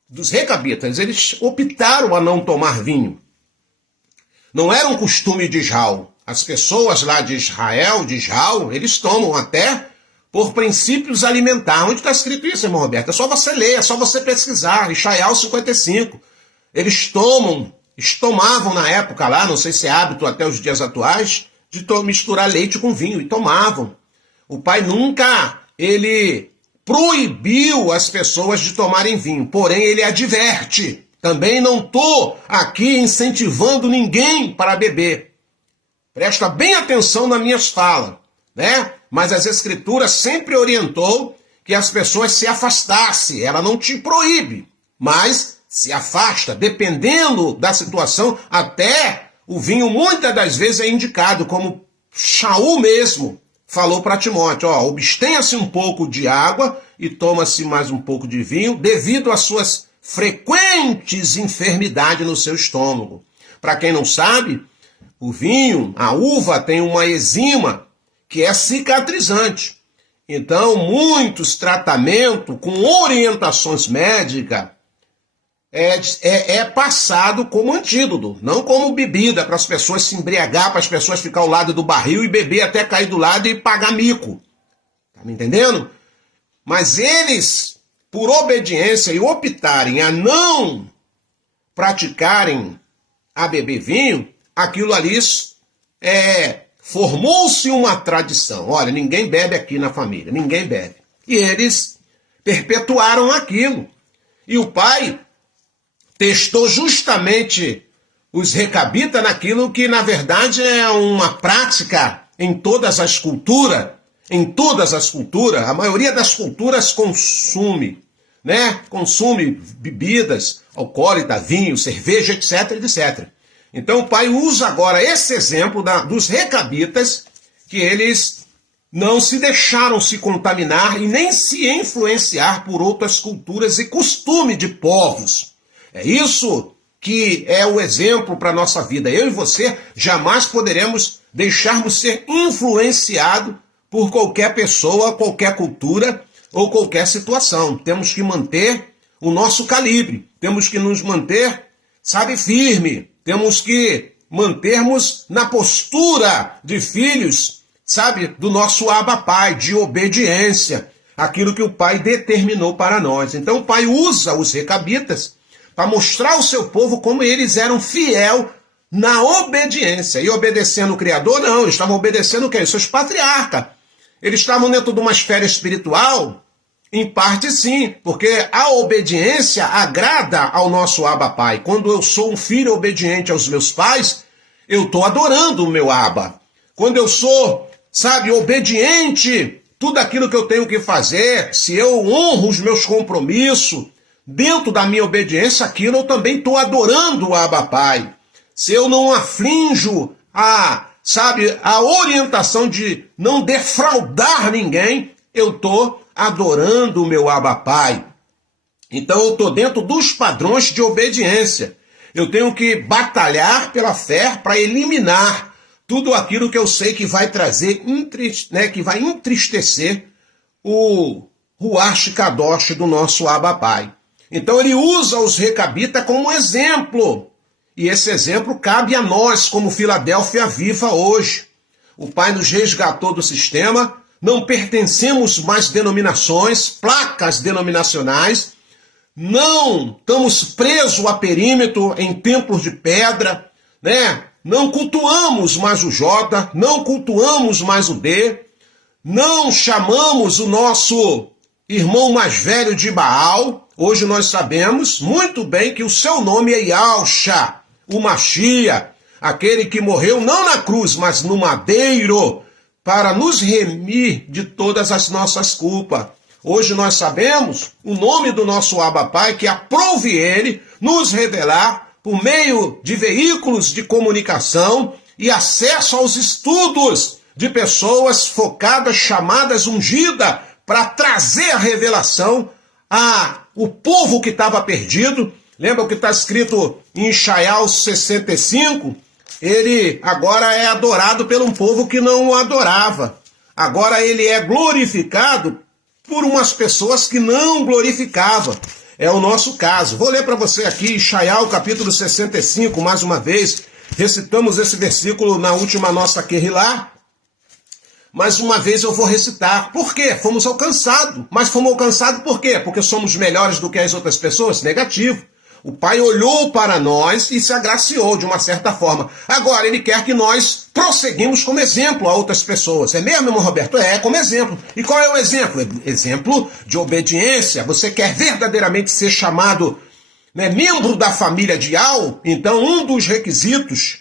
Dos recabitas, eles optaram a não tomar vinho. Não era um costume de Israel. As pessoas lá de Israel, eles tomam até por princípios alimentares. Onde está escrito isso, irmão Roberto? É só você ler, é só você pesquisar. Ishaiah 55. Eles tomavam na época lá, não sei se é hábito até os dias atuais, de misturar leite com vinho, e tomavam. O Pai nunca, ele proibiu as pessoas de tomarem vinho, porém ele adverte. Também não estou aqui incentivando ninguém para beber. Presta bem atenção nas minhas falas, né? Mas as Escrituras sempre orientou que as pessoas se afastassem. Ela não te proíbe, mas se afasta, dependendo da situação. Até o vinho muitas das vezes é indicado, como Shaul mesmo falou para Timóteo, ó, abstenha-se um pouco de água e toma-se mais um pouco de vinho, devido às suas frequentes enfermidades no seu estômago. Para quem não sabe, o vinho, a uva, tem uma enzima que é cicatrizante. Então, muitos tratamentos com orientações médicas é passado como antídoto, não como bebida, para as pessoas se embriagar, para as pessoas ficar ao lado do barril e beber até cair do lado e pagar mico. Tá me entendendo? Mas eles, por obediência e optarem a não praticarem a beber vinho, aquilo ali formou-se uma tradição. Olha, ninguém bebe aqui na família, ninguém bebe. E eles perpetuaram aquilo. E o Pai testou justamente os recabitas naquilo que, na verdade, é uma prática em todas as culturas. Em todas as culturas, a maioria das culturas consome, né? Consome bebidas alcoólicas, vinho, cerveja, etc, etc. Então o Pai usa agora esse exemplo dos recabitas, que eles não se deixaram se contaminar e nem se influenciar por outras culturas e costumes de povos. É isso que é o exemplo para a nossa vida. Eu e você jamais poderemos deixarmos ser influenciados por qualquer pessoa, qualquer cultura ou qualquer situação. Temos que manter o nosso calibre, temos que nos manter, sabe, firme, temos que mantermos na postura de filhos, sabe, do nosso Abba Pai, de obediência, aquilo que o Pai determinou para nós. Então o Pai usa os recabitas para mostrar ao seu povo como eles eram fiel na obediência. E obedecendo o Criador, não, eles estavam obedecendo o quê? Os seus patriarcas. Eles estavam dentro de uma esfera espiritual? Em parte sim, porque a obediência agrada ao nosso Abba Pai. Quando eu sou um filho obediente aos meus pais, eu estou adorando o meu Abba. Quando eu sou, sabe, obediente, tudo aquilo que eu tenho que fazer, se eu honro os meus compromissos, dentro da minha obediência àquilo, eu também estou adorando o Abba Pai. Se eu não aflinjo a orientação de não defraudar ninguém, eu estou adorando o meu Abba Pai. Então eu estou dentro dos padrões de obediência. Eu tenho que batalhar pela fé para eliminar tudo aquilo que eu sei que vai trazer, que vai entristecer o Ruach Kadosh do nosso Abba Pai. Então ele usa os recabitas como exemplo. E esse exemplo cabe a nós, como Filadélfia Viva hoje. O Pai nos resgatou do sistema, não pertencemos mais denominações, placas denominacionais, não estamos presos a perímetro em templos de pedra, né? Não cultuamos mais o J, não cultuamos mais o D, não chamamos o nosso irmão mais velho de Baal. Hoje nós sabemos muito bem que o seu nome é Yahshua, o Mashiach, aquele que morreu não na cruz, mas no madeiro, para nos remir de todas as nossas culpas. Hoje nós sabemos o nome do nosso Abba Pai, que aprove ele nos revelar por meio de veículos de comunicação e acesso aos estudos de pessoas focadas, chamadas, ungidas, para trazer a revelação ao povo que estava perdido. Lembra o que está escrito em Ishaiah 65? Ele agora é adorado por um povo que não o adorava. Agora ele é glorificado por umas pessoas que não glorificavam. É o nosso caso. Vou ler para você aqui Ishaiah, capítulo 65, mais uma vez. Recitamos esse versículo na última nossa Querrilá. Mais uma vez eu vou recitar. Por quê? Fomos alcançados. Mas fomos alcançados por quê? Porque somos melhores do que as outras pessoas? Negativo. O Pai olhou para nós e se agraciou de uma certa forma. Agora, Ele quer que nós prosseguimos como exemplo a outras pessoas. É mesmo, irmão Roberto? É, como exemplo. E qual é o exemplo? Exemplo de obediência. Você quer verdadeiramente ser chamado, membro da família de Al? Então, um dos requisitos,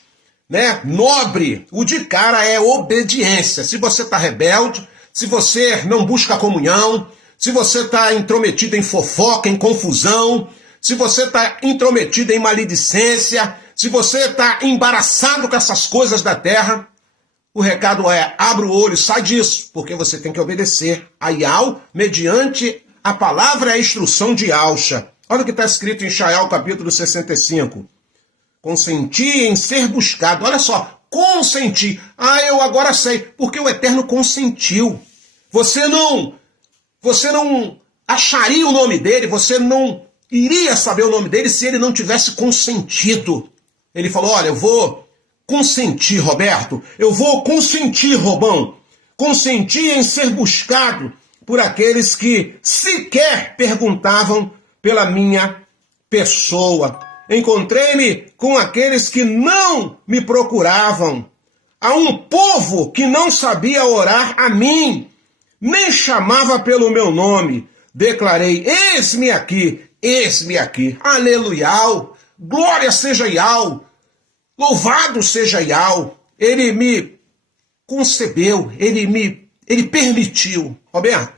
nobre, o de cara é obediência. Se você está rebelde, se você não busca comunhão, se você está intrometido em fofoca, em confusão, se você está intrometido em maledicência, se você está embaraçado com essas coisas da terra, o recado é: abre o olho, sai disso, porque você tem que obedecer a Yahweh mediante a palavra e a instrução de Yahshua. Olha o que está escrito em Ishaiah, capítulo 65. Consenti em ser buscado. Olha só, consenti. Eu agora sei, porque o Eterno consentiu. Você não acharia o nome dele, você não iria saber o nome dele se ele não tivesse consentido. Ele falou: olha, eu vou consentir, Roberto, eu vou consentir, Robão, consentir em ser buscado por aqueles que sequer perguntavam pela minha pessoa. Encontrei-me com aqueles que não me procuravam, a um povo que não sabia orar a mim, nem chamava pelo meu nome. Declarei: eis-me aqui. Eis-me aqui, aleluia, glória seja Yahweh, louvado seja Yahweh. Ele me concebeu, ele permitiu. Roberto,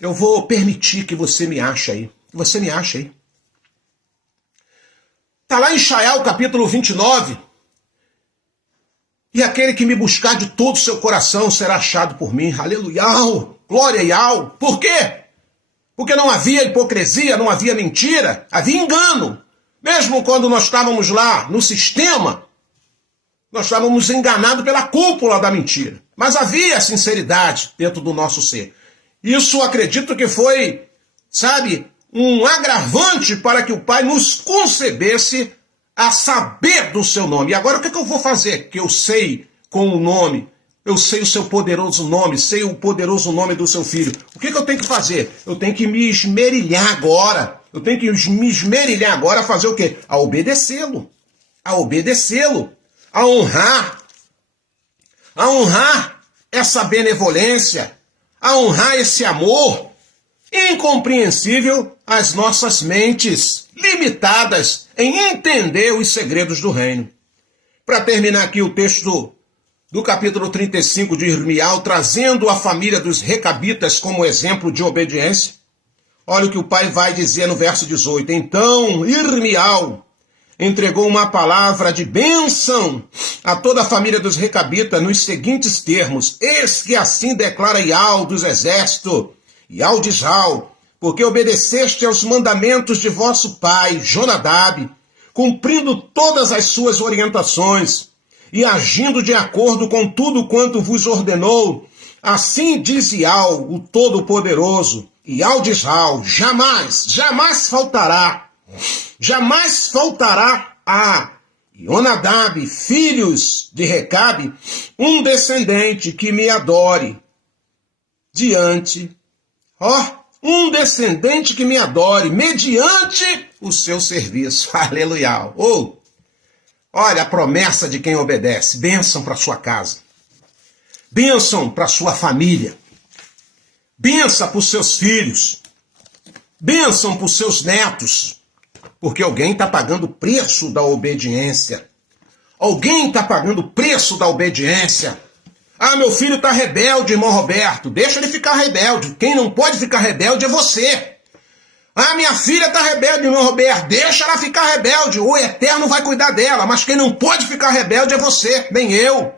eu vou permitir que você me ache aí, Está lá em Ishaiah, capítulo 29, e aquele que me buscar de todo o seu coração será achado por mim, aleluia, glória a Yahweh. Por quê? Porque não havia hipocrisia, não havia mentira, havia engano. Mesmo quando nós estávamos lá no sistema, nós estávamos enganados pela cúpula da mentira. Mas havia sinceridade dentro do nosso ser. Isso acredito que foi, um agravante para que o Pai nos concebesse a saber do seu nome. E agora o que eu vou fazer? Que eu sei com o nome. Eu sei o seu poderoso nome, sei o poderoso nome do seu filho. O que eu tenho que fazer? Eu tenho que me esmerilhar agora. A fazer o quê? A obedecê-lo. A honrar essa benevolência. A honrar esse amor incompreensível às nossas mentes limitadas em entender os segredos do reino. Para terminar aqui o texto do capítulo 35 de Irmial, trazendo a família dos recabitas como exemplo de obediência. Olha o que o pai vai dizer no verso 18. Então, Irmial entregou uma palavra de bênção a toda a família dos Recabitas nos seguintes termos: eis que assim declara Ial dos exércitos, Ial de Jal, porque obedeceste aos mandamentos de vosso pai, Jonadab, cumprindo todas as suas orientações e agindo de acordo com tudo quanto vos ordenou, assim diz Ial, o Todo-Poderoso, Ial de Jal, jamais faltará a Jonadab, filhos de Recabe, um descendente que me adore mediante o seu serviço. Aleluia. Olha a promessa de quem obedece. Bênção para sua casa. Bênção para sua família. Bênção para os seus filhos. Bênção para os seus netos. Porque alguém está pagando o preço da obediência. Alguém está pagando o preço da obediência. Ah, meu filho está rebelde, irmão Roberto. Deixa ele ficar rebelde. Quem não pode ficar rebelde é você. Ah, minha filha está rebelde, irmão Roberto. Deixa ela ficar rebelde. O Eterno vai cuidar dela. Mas quem não pode ficar rebelde é você, nem eu.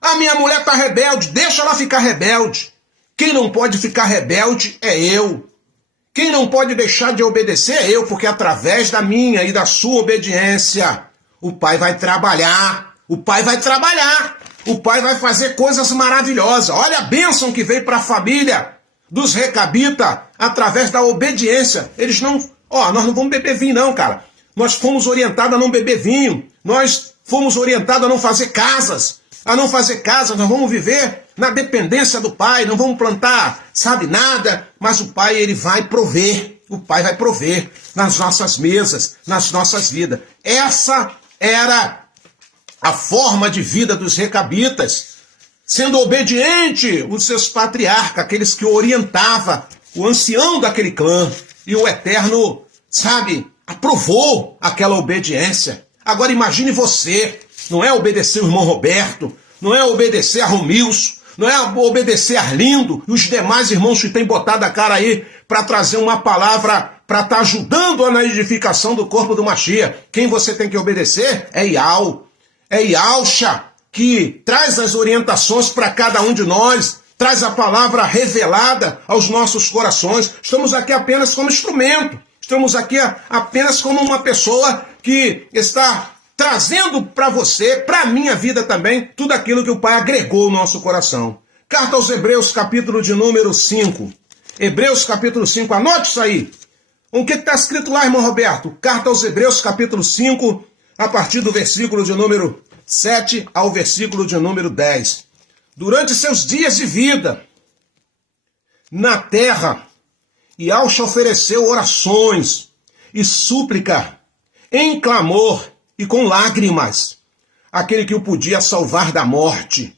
Ah, minha mulher está rebelde. Deixa ela ficar rebelde. Quem não pode ficar rebelde é eu. Quem não pode deixar de obedecer é eu, porque através da minha e da sua obediência, o Pai vai trabalhar. O Pai vai trabalhar. O Pai vai fazer coisas maravilhosas. Olha a bênção que veio para a família dos Recabitas através da obediência. Eles não... nós não vamos beber vinho não, cara. Nós fomos orientados a não beber vinho. Nós fomos orientados a não fazer casas. Nós vamos viver na dependência do Pai. Não vamos plantar, nada. Mas o Pai, ele vai prover. O Pai vai prover nas nossas mesas, nas nossas vidas. Essa era a forma de vida dos Recabitas, sendo obediente os seus patriarcas, aqueles que orientavam o ancião daquele clã. E o Eterno, aprovou aquela obediência. Agora imagine você, não é obedecer o irmão Roberto, não é obedecer a Romilson, não é obedecer a Arlindo e os demais irmãos que têm botado a cara aí para trazer uma palavra para estar ajudando na edificação do corpo do Mashiach. Quem você tem que obedecer é Ial. É Ialcha que traz as orientações para cada um de nós, traz a palavra revelada aos nossos corações. Estamos aqui apenas como instrumento, estamos aqui apenas como uma pessoa que está trazendo para você, para a minha vida também, tudo aquilo que o Pai agregou no nosso coração. Carta aos Hebreus, capítulo de número 5. Hebreus, capítulo 5, anote isso aí. O que está escrito lá, irmão Roberto? Carta aos Hebreus, capítulo 5, a partir do versículo de número 7 ao versículo de número 10. Durante seus dias de vida na terra, Ialcha ofereceu orações e súplica em clamor e com lágrimas àquele que o podia salvar da morte,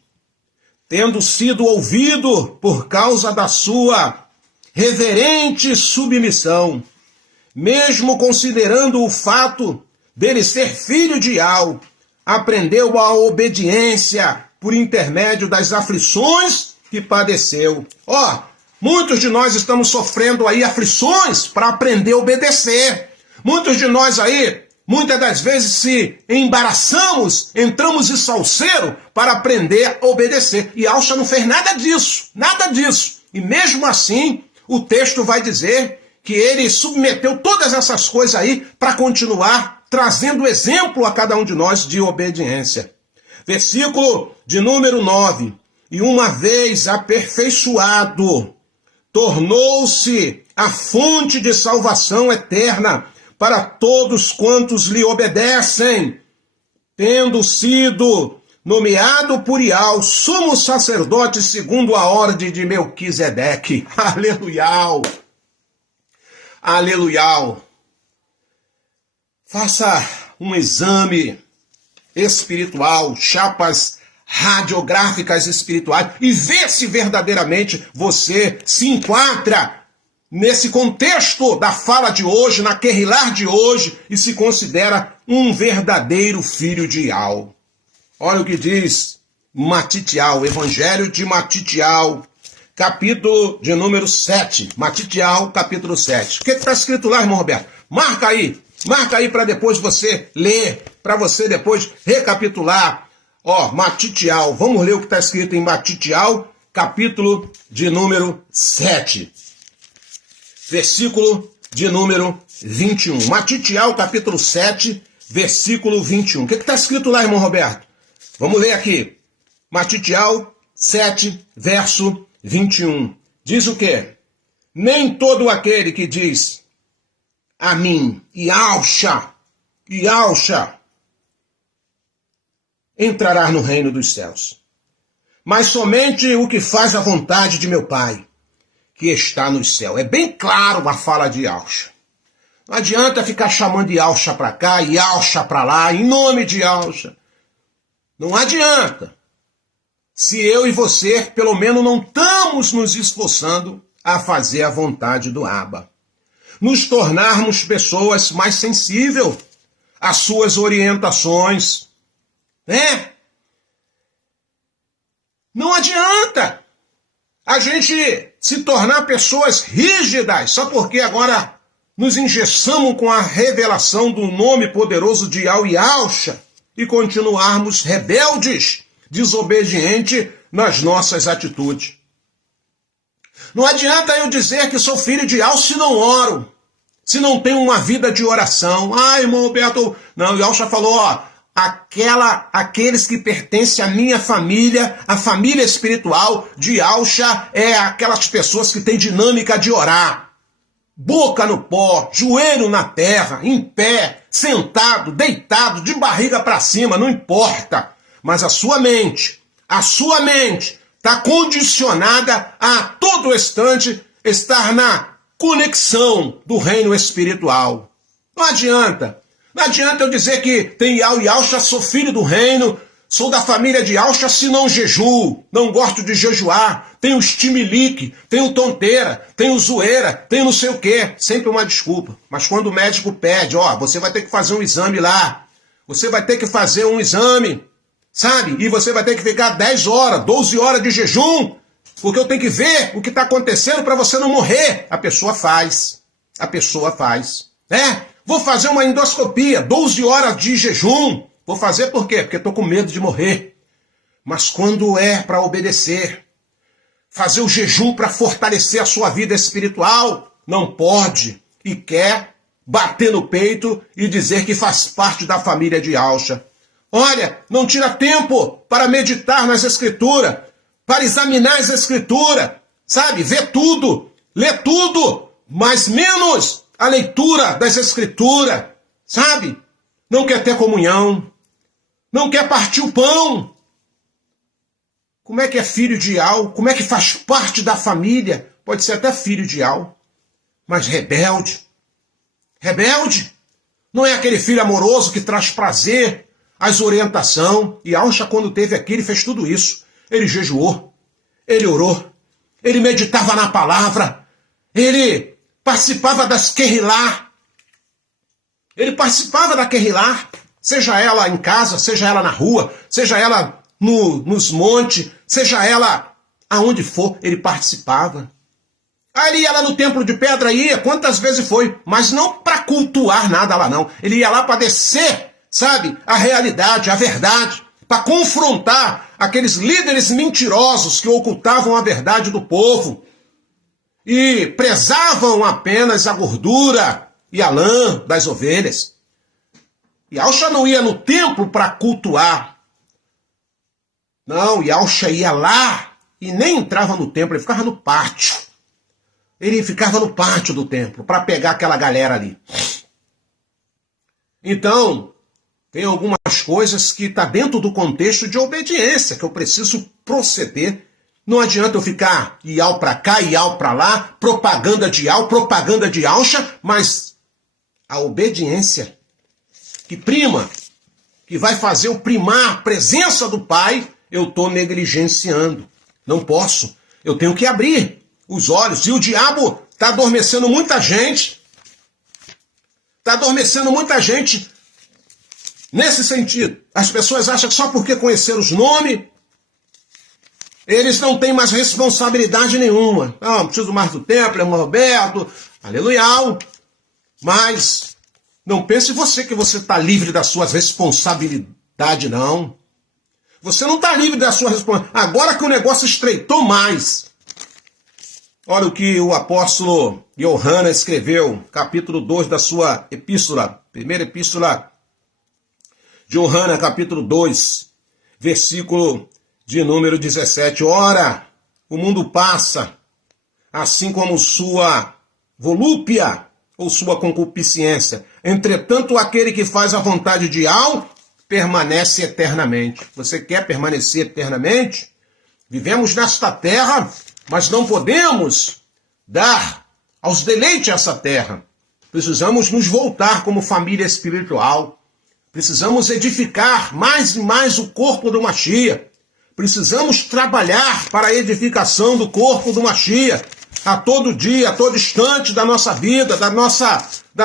tendo sido ouvido por causa da sua reverente submissão, mesmo considerando o fato dele ser filho de Ial, aprendeu a obediência por intermédio das aflições que padeceu. Muitos de nós estamos sofrendo aí aflições para aprender a obedecer. Muitos de nós aí, muitas das vezes se embaraçamos, entramos em salseiro para aprender a obedecer. E Ialcha não fez nada disso. E mesmo assim, o texto vai dizer que ele submeteu todas essas coisas aí para continuar trazendo exemplo a cada um de nós de obediência. Versículo de número 9. E uma vez aperfeiçoado, tornou-se a fonte de salvação eterna para todos quantos lhe obedecem, tendo sido nomeado por Ial sumo sacerdote segundo a ordem de Melquisedeque. Aleluia! Aleluia! Faça um exame espiritual, chapas radiográficas espirituais e vê se verdadeiramente você se enquadra nesse contexto da fala de hoje, na Querrilá de hoje, e se considera um verdadeiro filho de Ial. Olha o que diz Matitial, Evangelho de Matitial, capítulo de número 7. Matitial, capítulo 7. O que está escrito lá, irmão Roberto? Marca aí para depois você ler, para você depois recapitular. Ó, Matitial, vamos ler o que está escrito em Matitial, capítulo de número 7. Versículo de número 21. Matitial, capítulo 7, versículo 21. O que está escrito lá, irmão Roberto? Vamos ler aqui. Matitial 7, verso 21. Diz o quê? Nem todo aquele que diz a mim e alcha, entrará no reino dos céus. Mas somente o que faz a vontade de meu Pai, que está no céu. É bem claro a fala de Alcha. Não adianta ficar chamando de Alcha para cá e Alcha para lá, em nome de Alcha. Não adianta. Se eu e você, pelo menos, não estamos nos esforçando a fazer a vontade do Abba. Nos tornarmos pessoas mais sensíveis às suas orientações. Né? Não adianta a gente se tornar pessoas rígidas, só porque agora nos engessamos com a revelação do nome poderoso de Alcha e continuarmos rebeldes, desobedientes nas nossas atitudes. Não adianta eu dizer que sou filho de Al se não oro, se não tenho uma vida de oração. Ah, irmão Roberto, não, Alcha falou, ó, aqueles que pertencem à minha família, a família espiritual de Alcha é aquelas pessoas que têm dinâmica de orar. Boca no pó, joelho na terra, em pé, sentado, deitado, de barriga para cima, não importa. Mas a sua mente está condicionada a todo instante estar na conexão do reino espiritual. Não adianta eu dizer que tem Ial e Alcha, sou filho do reino, sou da família de Alcha, se não jejuo, não gosto de jejuar, tenho estimilique, tenho tonteira, tenho zoeira, tenho não sei o quê, sempre uma desculpa. Mas quando o médico pede, ó, você vai ter que fazer um exame lá, você vai ter que fazer um exame, sabe? E você vai ter que ficar 10 horas, 12 horas de jejum, porque eu tenho que ver o que está acontecendo para você não morrer. A pessoa faz, né? Vou fazer uma endoscopia, 12 horas de jejum. Vou fazer por quê? Porque estou com medo de morrer. Mas quando é para obedecer, fazer o jejum para fortalecer a sua vida espiritual, não pode. E quer bater no peito e dizer que faz parte da família de Alcha. Olha, não tira tempo para meditar nas Escrituras, para examinar as Escrituras, sabe? Ver tudo, ler tudo, mas menos a leitura das Escrituras, sabe? Não quer ter comunhão, não quer partir o pão. Como é que é filho de Al? Como é que faz parte da família? Pode ser até filho de Al, mas rebelde. Rebelde. Não é aquele filho amoroso que traz prazer, as orientação. E Alcha, quando teve aqui, ele fez tudo isso. Ele jejuou, ele orou, ele meditava na palavra, ele participava das Querrilá. Ele participava da Querrilá, seja ela em casa, seja ela na rua, seja ela nos montes, seja ela aonde for, ele participava. Aí ele ia lá no templo de pedra, ia, quantas vezes foi, mas não para cultuar nada lá não. Ele ia lá para descer, sabe, a realidade, a verdade, para confrontar aqueles líderes mentirosos que ocultavam a verdade do povo e prezavam apenas a gordura e a lã das ovelhas. E Alcha não ia no templo para cultuar. Não, e Alcha ia lá e nem entrava no templo, ele ficava no pátio. Ele ficava no pátio do templo para pegar aquela galera ali. Então, tem algumas coisas que estão dentro do contexto de obediência, que eu preciso proceder. Não adianta eu ficar Ial para cá, Ial para lá, propaganda de Ial, propaganda de Alcha, mas a obediência que prima, que vai fazer o primar a presença do Pai, eu estou negligenciando. Não posso. Eu tenho que abrir os olhos. E o diabo está adormecendo muita gente. Está adormecendo muita gente nesse sentido. As pessoas acham que só porque conheceram os nomes, Eles não têm mais responsabilidade nenhuma. Não preciso mais do templo, irmão Roberto. Aleluia. Mas não pense você que você está livre das suas responsabilidades, não. Você não está livre da sua responsabilidade. Agora que o negócio estreitou mais. Olha o que o apóstolo Yohana escreveu, capítulo 2 da sua epístola. Primeira epístola de Yohana, capítulo 2, versículo de número 17. Ora, o mundo passa, assim como sua volúpia ou sua concupiscência. Entretanto, aquele que faz a vontade de Al permanece eternamente. Você quer permanecer eternamente? Vivemos nesta terra, mas não podemos dar aos deleites essa terra. Precisamos nos voltar como família espiritual. Precisamos edificar mais e mais o corpo do Mashiach. Precisamos trabalhar para a edificação do corpo do Mashiach a todo dia, a todo instante da nossa vida, da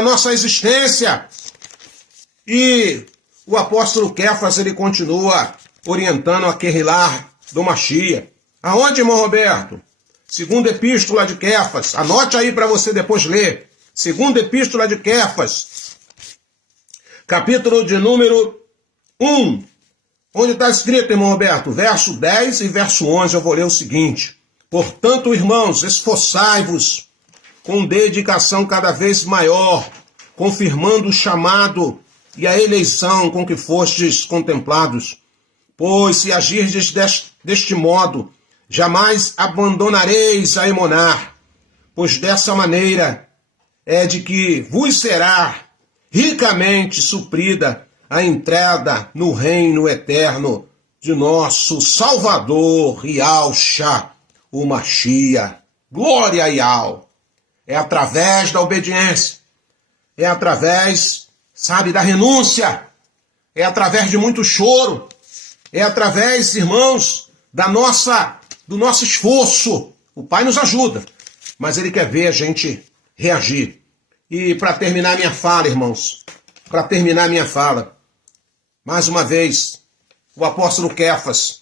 nossa existência. E o apóstolo Kéfas, ele continua orientando a Querilar do Mashiach. Aonde, irmão Roberto? Segunda epístola de Kéfas. Anote aí para você depois ler. Segunda epístola de Kéfas. Capítulo de número 1. Onde está escrito, irmão Roberto? Verso 10 e verso 11, eu vou ler o seguinte. Portanto, irmãos, esforçai-vos com dedicação cada vez maior, confirmando o chamado e a eleição com que fostes contemplados. Pois se agirdes deste modo, jamais abandonareis a Emuná, pois dessa maneira é de que vos será ricamente suprida a entrada no reino eterno de nosso Salvador, Yahushua, o Mashiach. Glória a Yahweh. É através da obediência, é através, sabe, da renúncia, é através de muito choro, é através, irmãos, do nosso esforço. O Pai nos ajuda, mas Ele quer ver a gente reagir. E para terminar minha fala, irmãos, mais uma vez, o apóstolo Kéfas,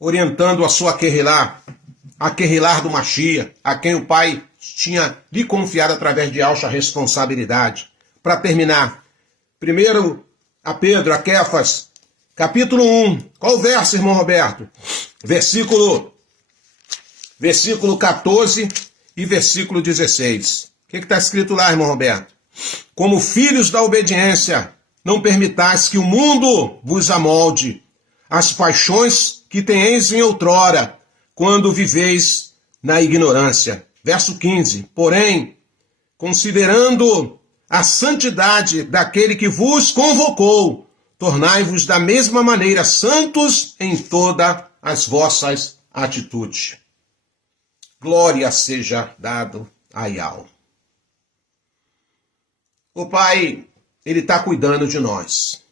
orientando a sua Querilar, a Querilar do Mashiach, a quem o Pai tinha lhe confiado através de Yahushua a responsabilidade. Para terminar, primeiro a Pedro, a Kéfas, capítulo 1. Qual o verso, irmão Roberto? Versículo 14 e versículo 16. O que está escrito lá, irmão Roberto? Como filhos da obediência, não permitais que o mundo vos amolde as paixões que tenhais em outrora, quando viveis na ignorância. Verso 15. Porém, considerando a santidade daquele que vos convocou, tornai-vos da mesma maneira santos em todas as vossas atitudes. Glória seja dado a Yahweh. O Pai, Ele está cuidando de nós.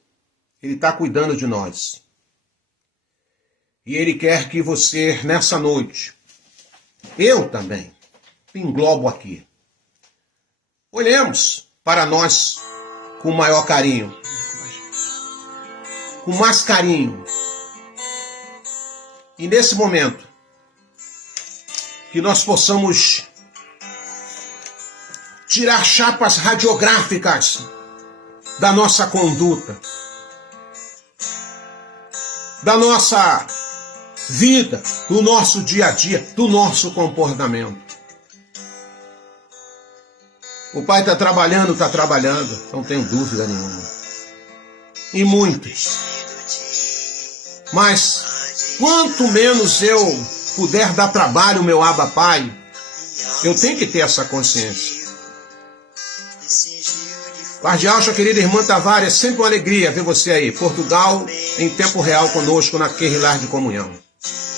Ele está cuidando de nós. E Ele quer que você, nessa noite, eu também, me englobo aqui, olhemos para nós com maior carinho, com mais carinho. E nesse momento, que nós possamos tirar chapas radiográficas da nossa conduta, da nossa vida, do nosso dia a dia, do nosso comportamento. O Pai está trabalhando, não tenho dúvida nenhuma. E muitos. Mas quanto menos eu puder dar trabalho ao meu Abba Pai, eu tenho que ter essa consciência. Paz de Yahushua, querida irmã Tavares, é sempre uma alegria ver você aí. Portugal, em tempo real conosco na Querilar de Comunhão.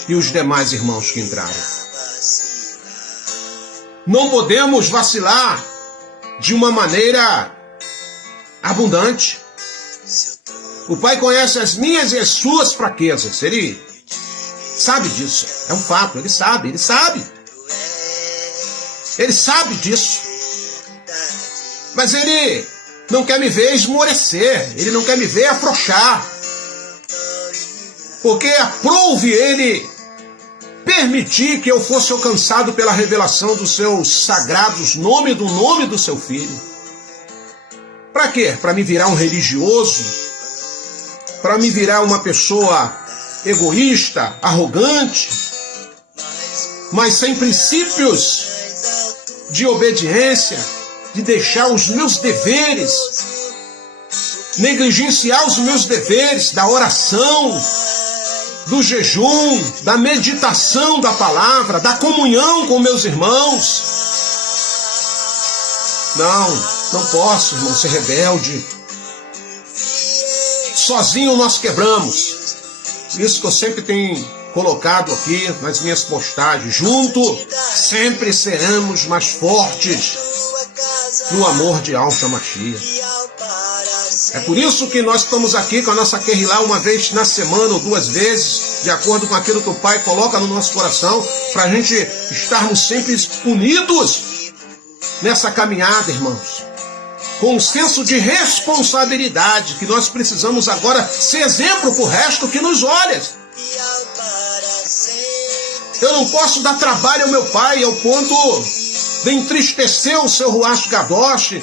E os demais irmãos que entraram. Não podemos vacilar de uma maneira abundante. O Pai conhece as minhas e as suas fraquezas. Ele sabe disso. É um fato. Ele sabe. Ele sabe disso. Mas Ele não quer me ver esmorecer. Ele não quer me ver afrouxar. Porque aprouve Ele permitir que eu fosse alcançado pela revelação dos seus sagrados nomes, do nome do seu filho. Para quê? Para me virar um religioso? Para me virar uma pessoa egoísta, arrogante, mas sem princípios de obediência, de deixar os meus deveres, negligenciar os meus deveres da oração, do jejum, da meditação da palavra, da comunhão com meus irmãos. Não posso, irmão, ser rebelde. Sozinho nós quebramos. Isso que eu sempre tenho colocado aqui nas minhas postagens. Junto sempre seremos mais fortes no amor de Yahshua Mashiach. É por isso que nós estamos aqui com a nossa Kehilá uma vez na semana ou 2 vezes, de acordo com aquilo que o Pai coloca no nosso coração, para a gente estarmos sempre unidos nessa caminhada, irmãos. Com um senso de responsabilidade, que nós precisamos agora ser exemplo para o resto que nos olha. Eu não posso dar trabalho ao meu pai ao ponto de entristecer o seu Ruach Kadosh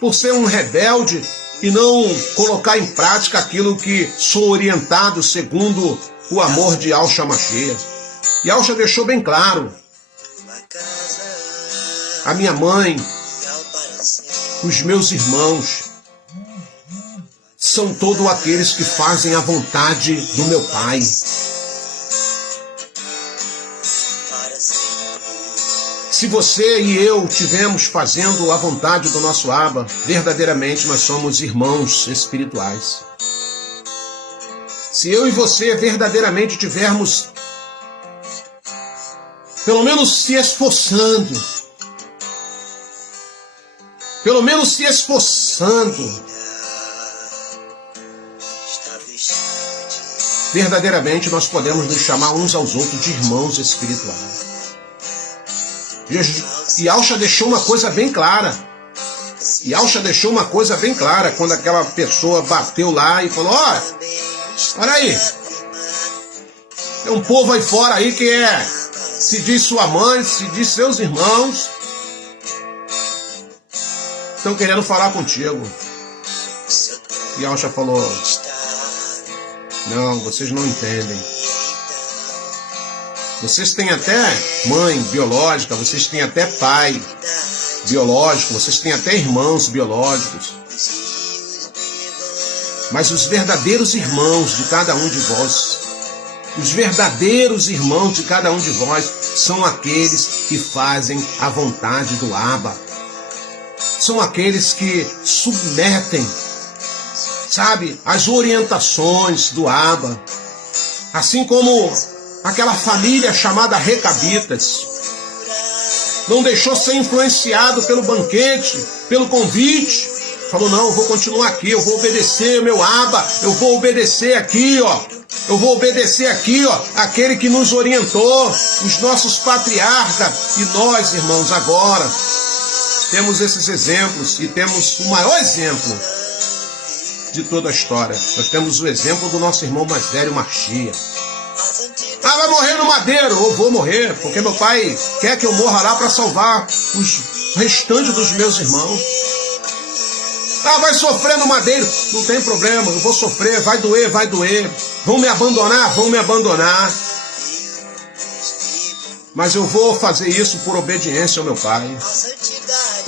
por ser um rebelde e não colocar em prática aquilo que sou orientado segundo o amor de Yahshua Mashiach. Yahshua deixou bem claro. A minha mãe, os meus irmãos, são todos aqueles que fazem a vontade do meu Pai. Se você e eu estivermos fazendo a vontade do nosso Abba, verdadeiramente nós somos irmãos espirituais. Se eu e você verdadeiramente tivermos, pelo menos se esforçando, verdadeiramente nós podemos nos chamar uns aos outros de irmãos espirituais. E Yahshua deixou uma coisa bem clara. Quando aquela pessoa bateu lá e falou: olha aí, tem um povo aí fora aí que se diz sua mãe, se diz seus irmãos, estão querendo falar contigo. E Yahshua falou: não, vocês não entendem. Vocês têm até mãe biológica, vocês têm até pai biológico, vocês têm até irmãos biológicos. Mas os verdadeiros irmãos de cada um de vós, são aqueles que fazem a vontade do Abba. São aqueles que submetem, as orientações do Abba. Assim como aquela família chamada Recabitas não deixou ser influenciado pelo banquete, pelo convite. Falou: não, eu vou continuar aqui, eu vou obedecer meu Abba, eu vou obedecer aqui, aquele que nos orientou, os nossos patriarcas. E nós, irmãos, agora temos esses exemplos e temos o maior exemplo de toda a história. Nós temos o exemplo do nosso irmão mais velho, Mashiach. Vai morrer no madeiro. Eu vou morrer, porque meu pai quer que eu morra lá para salvar os restantes dos meus irmãos. Vai sofrer no madeiro. Não tem problema, eu vou sofrer, vai doer. Vão me abandonar. Mas eu vou fazer isso por obediência ao meu pai.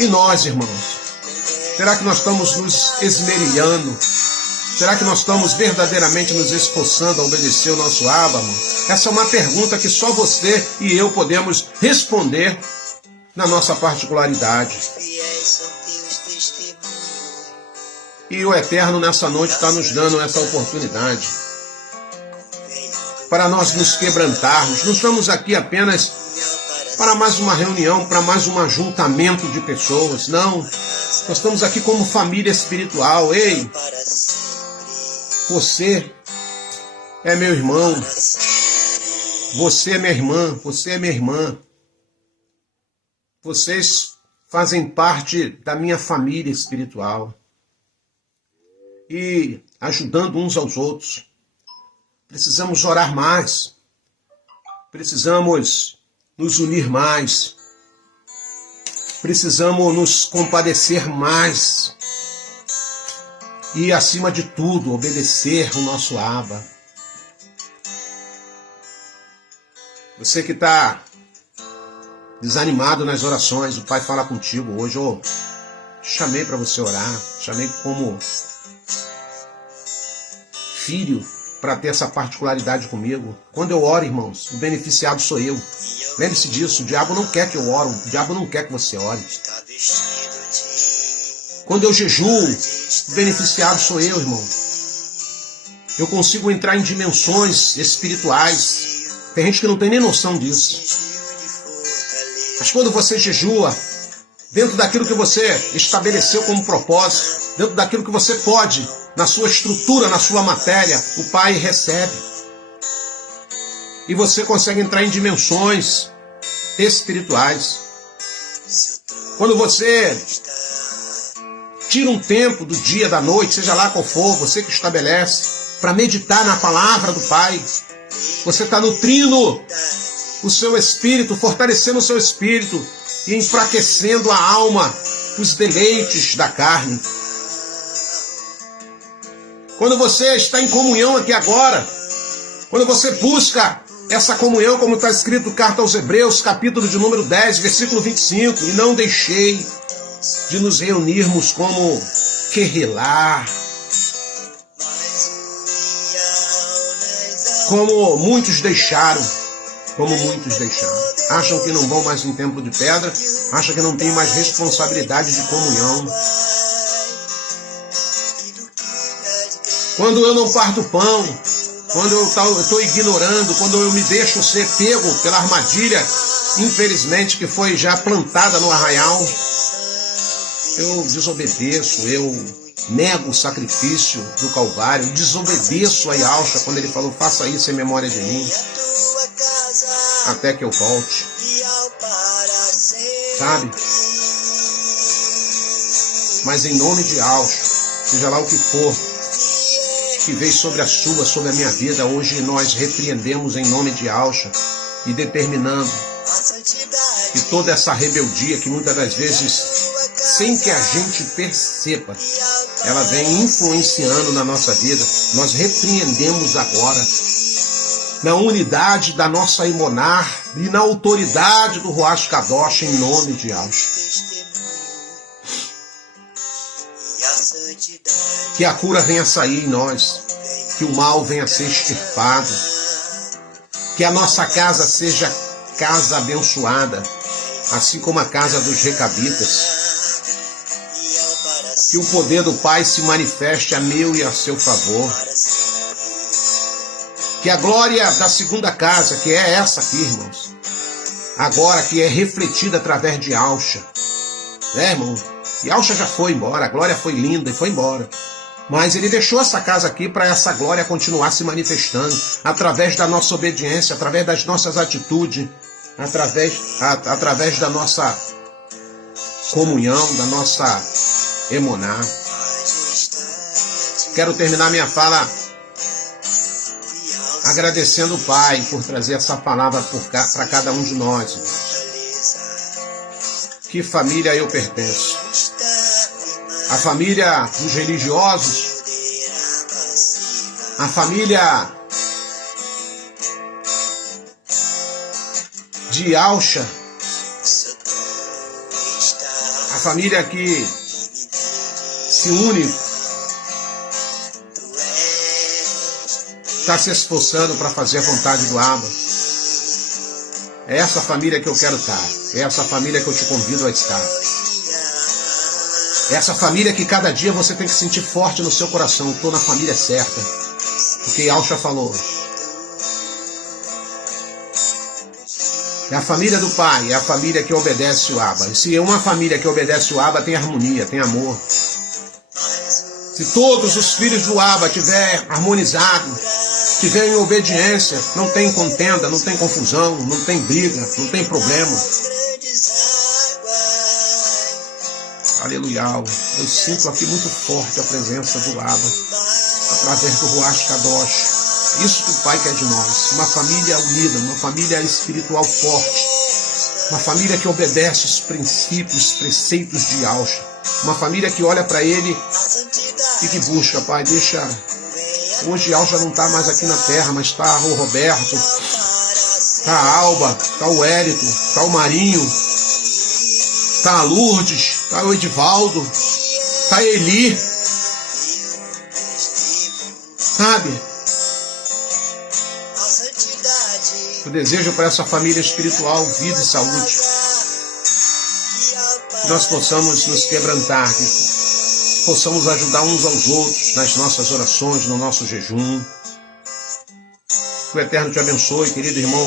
E nós, irmãos, será que nós estamos nos esmerilhando? Será que nós estamos verdadeiramente nos esforçando a obedecer o nosso Abba, irmão? Essa é uma pergunta que só você e eu podemos responder na nossa particularidade. E o Eterno nessa noite está nos dando essa oportunidade para nós nos quebrantarmos. Não estamos aqui apenas para mais uma reunião, para mais um ajuntamento de pessoas. Não, nós estamos aqui como família espiritual. Ei, você é meu irmão, você é minha irmã, você é minha irmã. Vocês fazem parte da minha família espiritual. E ajudando uns aos outros. Precisamos orar mais. Precisamos nos unir mais. Precisamos nos compadecer mais. E, acima de tudo, obedecer o nosso Abba. Você que está desanimado nas orações, o Pai fala contigo hoje. Eu te chamei para você orar. Chamei como filho para ter essa particularidade comigo. Quando eu oro, irmãos, o beneficiado sou eu. Lembre-se disso, o diabo não quer que eu ore, o diabo não quer que você ore. Quando eu jejuo, o beneficiado sou eu, irmão. Eu consigo entrar em dimensões espirituais. Tem gente que não tem nem noção disso. Mas quando você jejua, dentro daquilo que você estabeleceu como propósito, dentro daquilo que você pode, na sua estrutura, na sua matéria, o Pai recebe. E você consegue entrar em dimensões espirituais. Quando você tira um tempo do dia, da noite, seja lá qual for, você que estabelece, para meditar na palavra do Pai, você está nutrindo o seu espírito, fortalecendo o seu espírito e enfraquecendo a alma, os deleites da carne. Quando você está em comunhão aqui agora, quando você busca essa comunhão, como está escrito, carta aos Hebreus, capítulo de número 10, versículo 25, e não deixei de nos reunirmos como querelá, como muitos deixaram, acham que não vão mais em templo de pedra, acham que não tem mais responsabilidade de comunhão. Quando eu não parto pão, quando eu estou ignorando, quando eu me deixo ser pego pela armadilha, infelizmente, que foi já plantada no arraial, eu desobedeço, eu nego o sacrifício do Calvário, desobedeço a Yahshua quando ele falou, faça isso em memória de mim, até que eu volte. Sabe? Mas em nome de Yahshua, seja lá o que for, que veio sobre a sua, sobre a minha vida, hoje nós repreendemos em nome de Yahshua e determinando que toda essa rebeldia que muitas das vezes, sem que a gente perceba, ela vem influenciando na nossa vida, nós repreendemos agora, na unidade da nossa Imonar e na autoridade do Ruach Kadosh, em nome de Yahshua. Que a cura venha sair em nós, que o mal venha a ser extirpado, que a nossa casa seja casa abençoada, assim como a casa dos recabitas, que o poder do Pai se manifeste a meu e a seu favor, que a glória da segunda casa, que é essa aqui, irmãos, agora que é refletida através de Yahshua, irmão? Yahshua já foi embora, a glória foi linda e foi embora. Mas ele deixou essa casa aqui para essa glória continuar se manifestando através da nossa obediência, através das nossas atitudes, através da nossa comunhão, da nossa emuná. Quero terminar minha fala agradecendo o Pai por trazer essa palavra para cada um de nós. Que família eu pertenço? A família dos religiosos, a família de Yahshua, a família que se une, está se esforçando para fazer a vontade do Abba. É essa família que eu quero estar, é essa família que eu te convido a estar. Essa família que cada dia você tem que sentir forte no seu coração. Estou na família certa. Porque Yahshua falou. É a família do Pai, é a família que obedece o Abba. E se é uma família que obedece o Abba, tem harmonia, tem amor. Se todos os filhos do Abba estiverem harmonizados, estiverem em obediência, não tem contenda, não tem confusão, não tem briga, não tem problema. Aleluia. Eu sinto aqui muito forte a presença do Abba, através do Ruach Kadosh. Isso que o Pai quer de nós. Uma família unida, uma família espiritual forte. Uma família que obedece os princípios, os preceitos de Yahshua. Uma família que olha para Ele e que busca, Pai. Deixa... Hoje Yahshua não está mais aqui na terra, mas está o Roberto, está a Alba, está o Hérito, está o Marinho, está a Lourdes, está o Edivaldo, está a Eli. Sabe? Eu desejo para essa família espiritual vida e saúde. Que nós possamos nos quebrantar, que possamos ajudar uns aos outros nas nossas orações, no nosso jejum. Que o Eterno te abençoe, querido irmão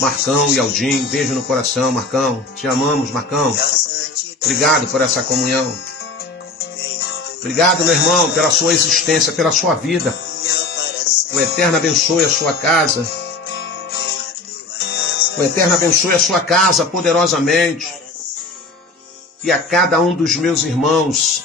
Marcão e Aldim. Beijo no coração, Marcão. Te amamos, Marcão. Obrigado por essa comunhão. Obrigado, meu irmão, pela sua existência, pela sua vida. O Eterno abençoe a sua casa. O Eterno abençoe a sua casa poderosamente. E a cada um dos meus irmãos,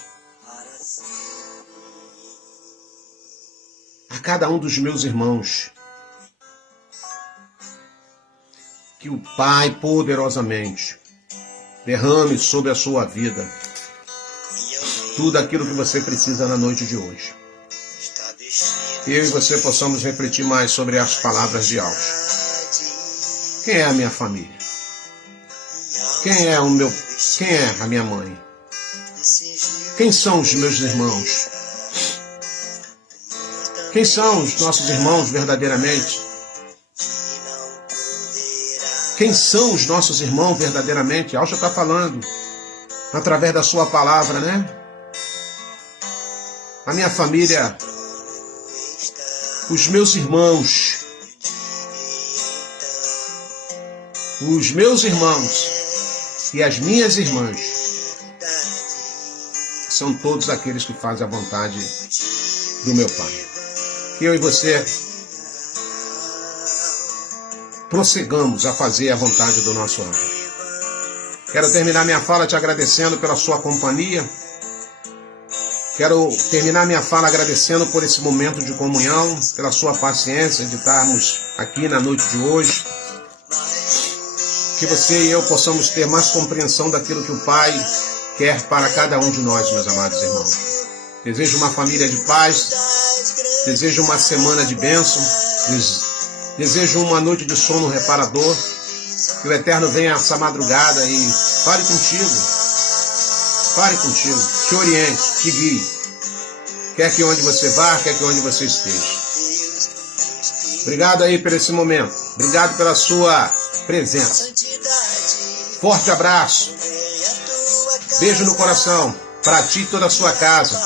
que o Pai poderosamente derrame sobre a sua vida tudo aquilo que você precisa na noite de hoje. Eu e você possamos refletir mais sobre as palavras de Yahshua. Quem é a minha família? Quem é a minha mãe? Quem são os meus irmãos? Quem são os nossos irmãos verdadeiramente? Quem são os nossos irmãos verdadeiramente? Yahshua está falando através da sua palavra, né? A minha família, os meus irmãos e as minhas irmãs são todos aqueles que fazem a vontade do meu Pai. Que eu e você prossigamos a fazer a vontade do nosso Pai. Quero terminar minha fala te agradecendo pela sua companhia. Quero terminar minha fala agradecendo por esse momento de comunhão, pela sua paciência de estarmos aqui na noite de hoje. Que você e eu possamos ter mais compreensão daquilo que o Pai quer para cada um de nós, meus amados irmãos. Desejo uma família de paz, desejo uma semana de bênção, desejo uma noite de sono reparador. Que o Eterno venha essa madrugada e fale contigo, te oriente, te guie. Quer que onde você vá, quer que onde você esteja. Obrigado aí por esse momento. Obrigado pela sua presença. Forte abraço. Beijo no coração para ti e toda a sua casa.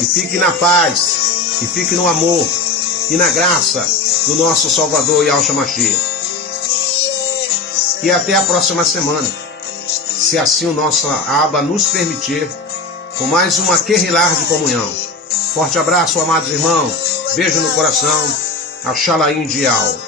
E fique na paz, e fique no amor e na graça do nosso Salvador Yahshua Mashiach. E até a próxima semana, se assim o nosso Abba nos permitir, com mais uma Querrilar de comunhão. Forte abraço, amados irmãos. Beijo no coração. Axalaim de Yahweh.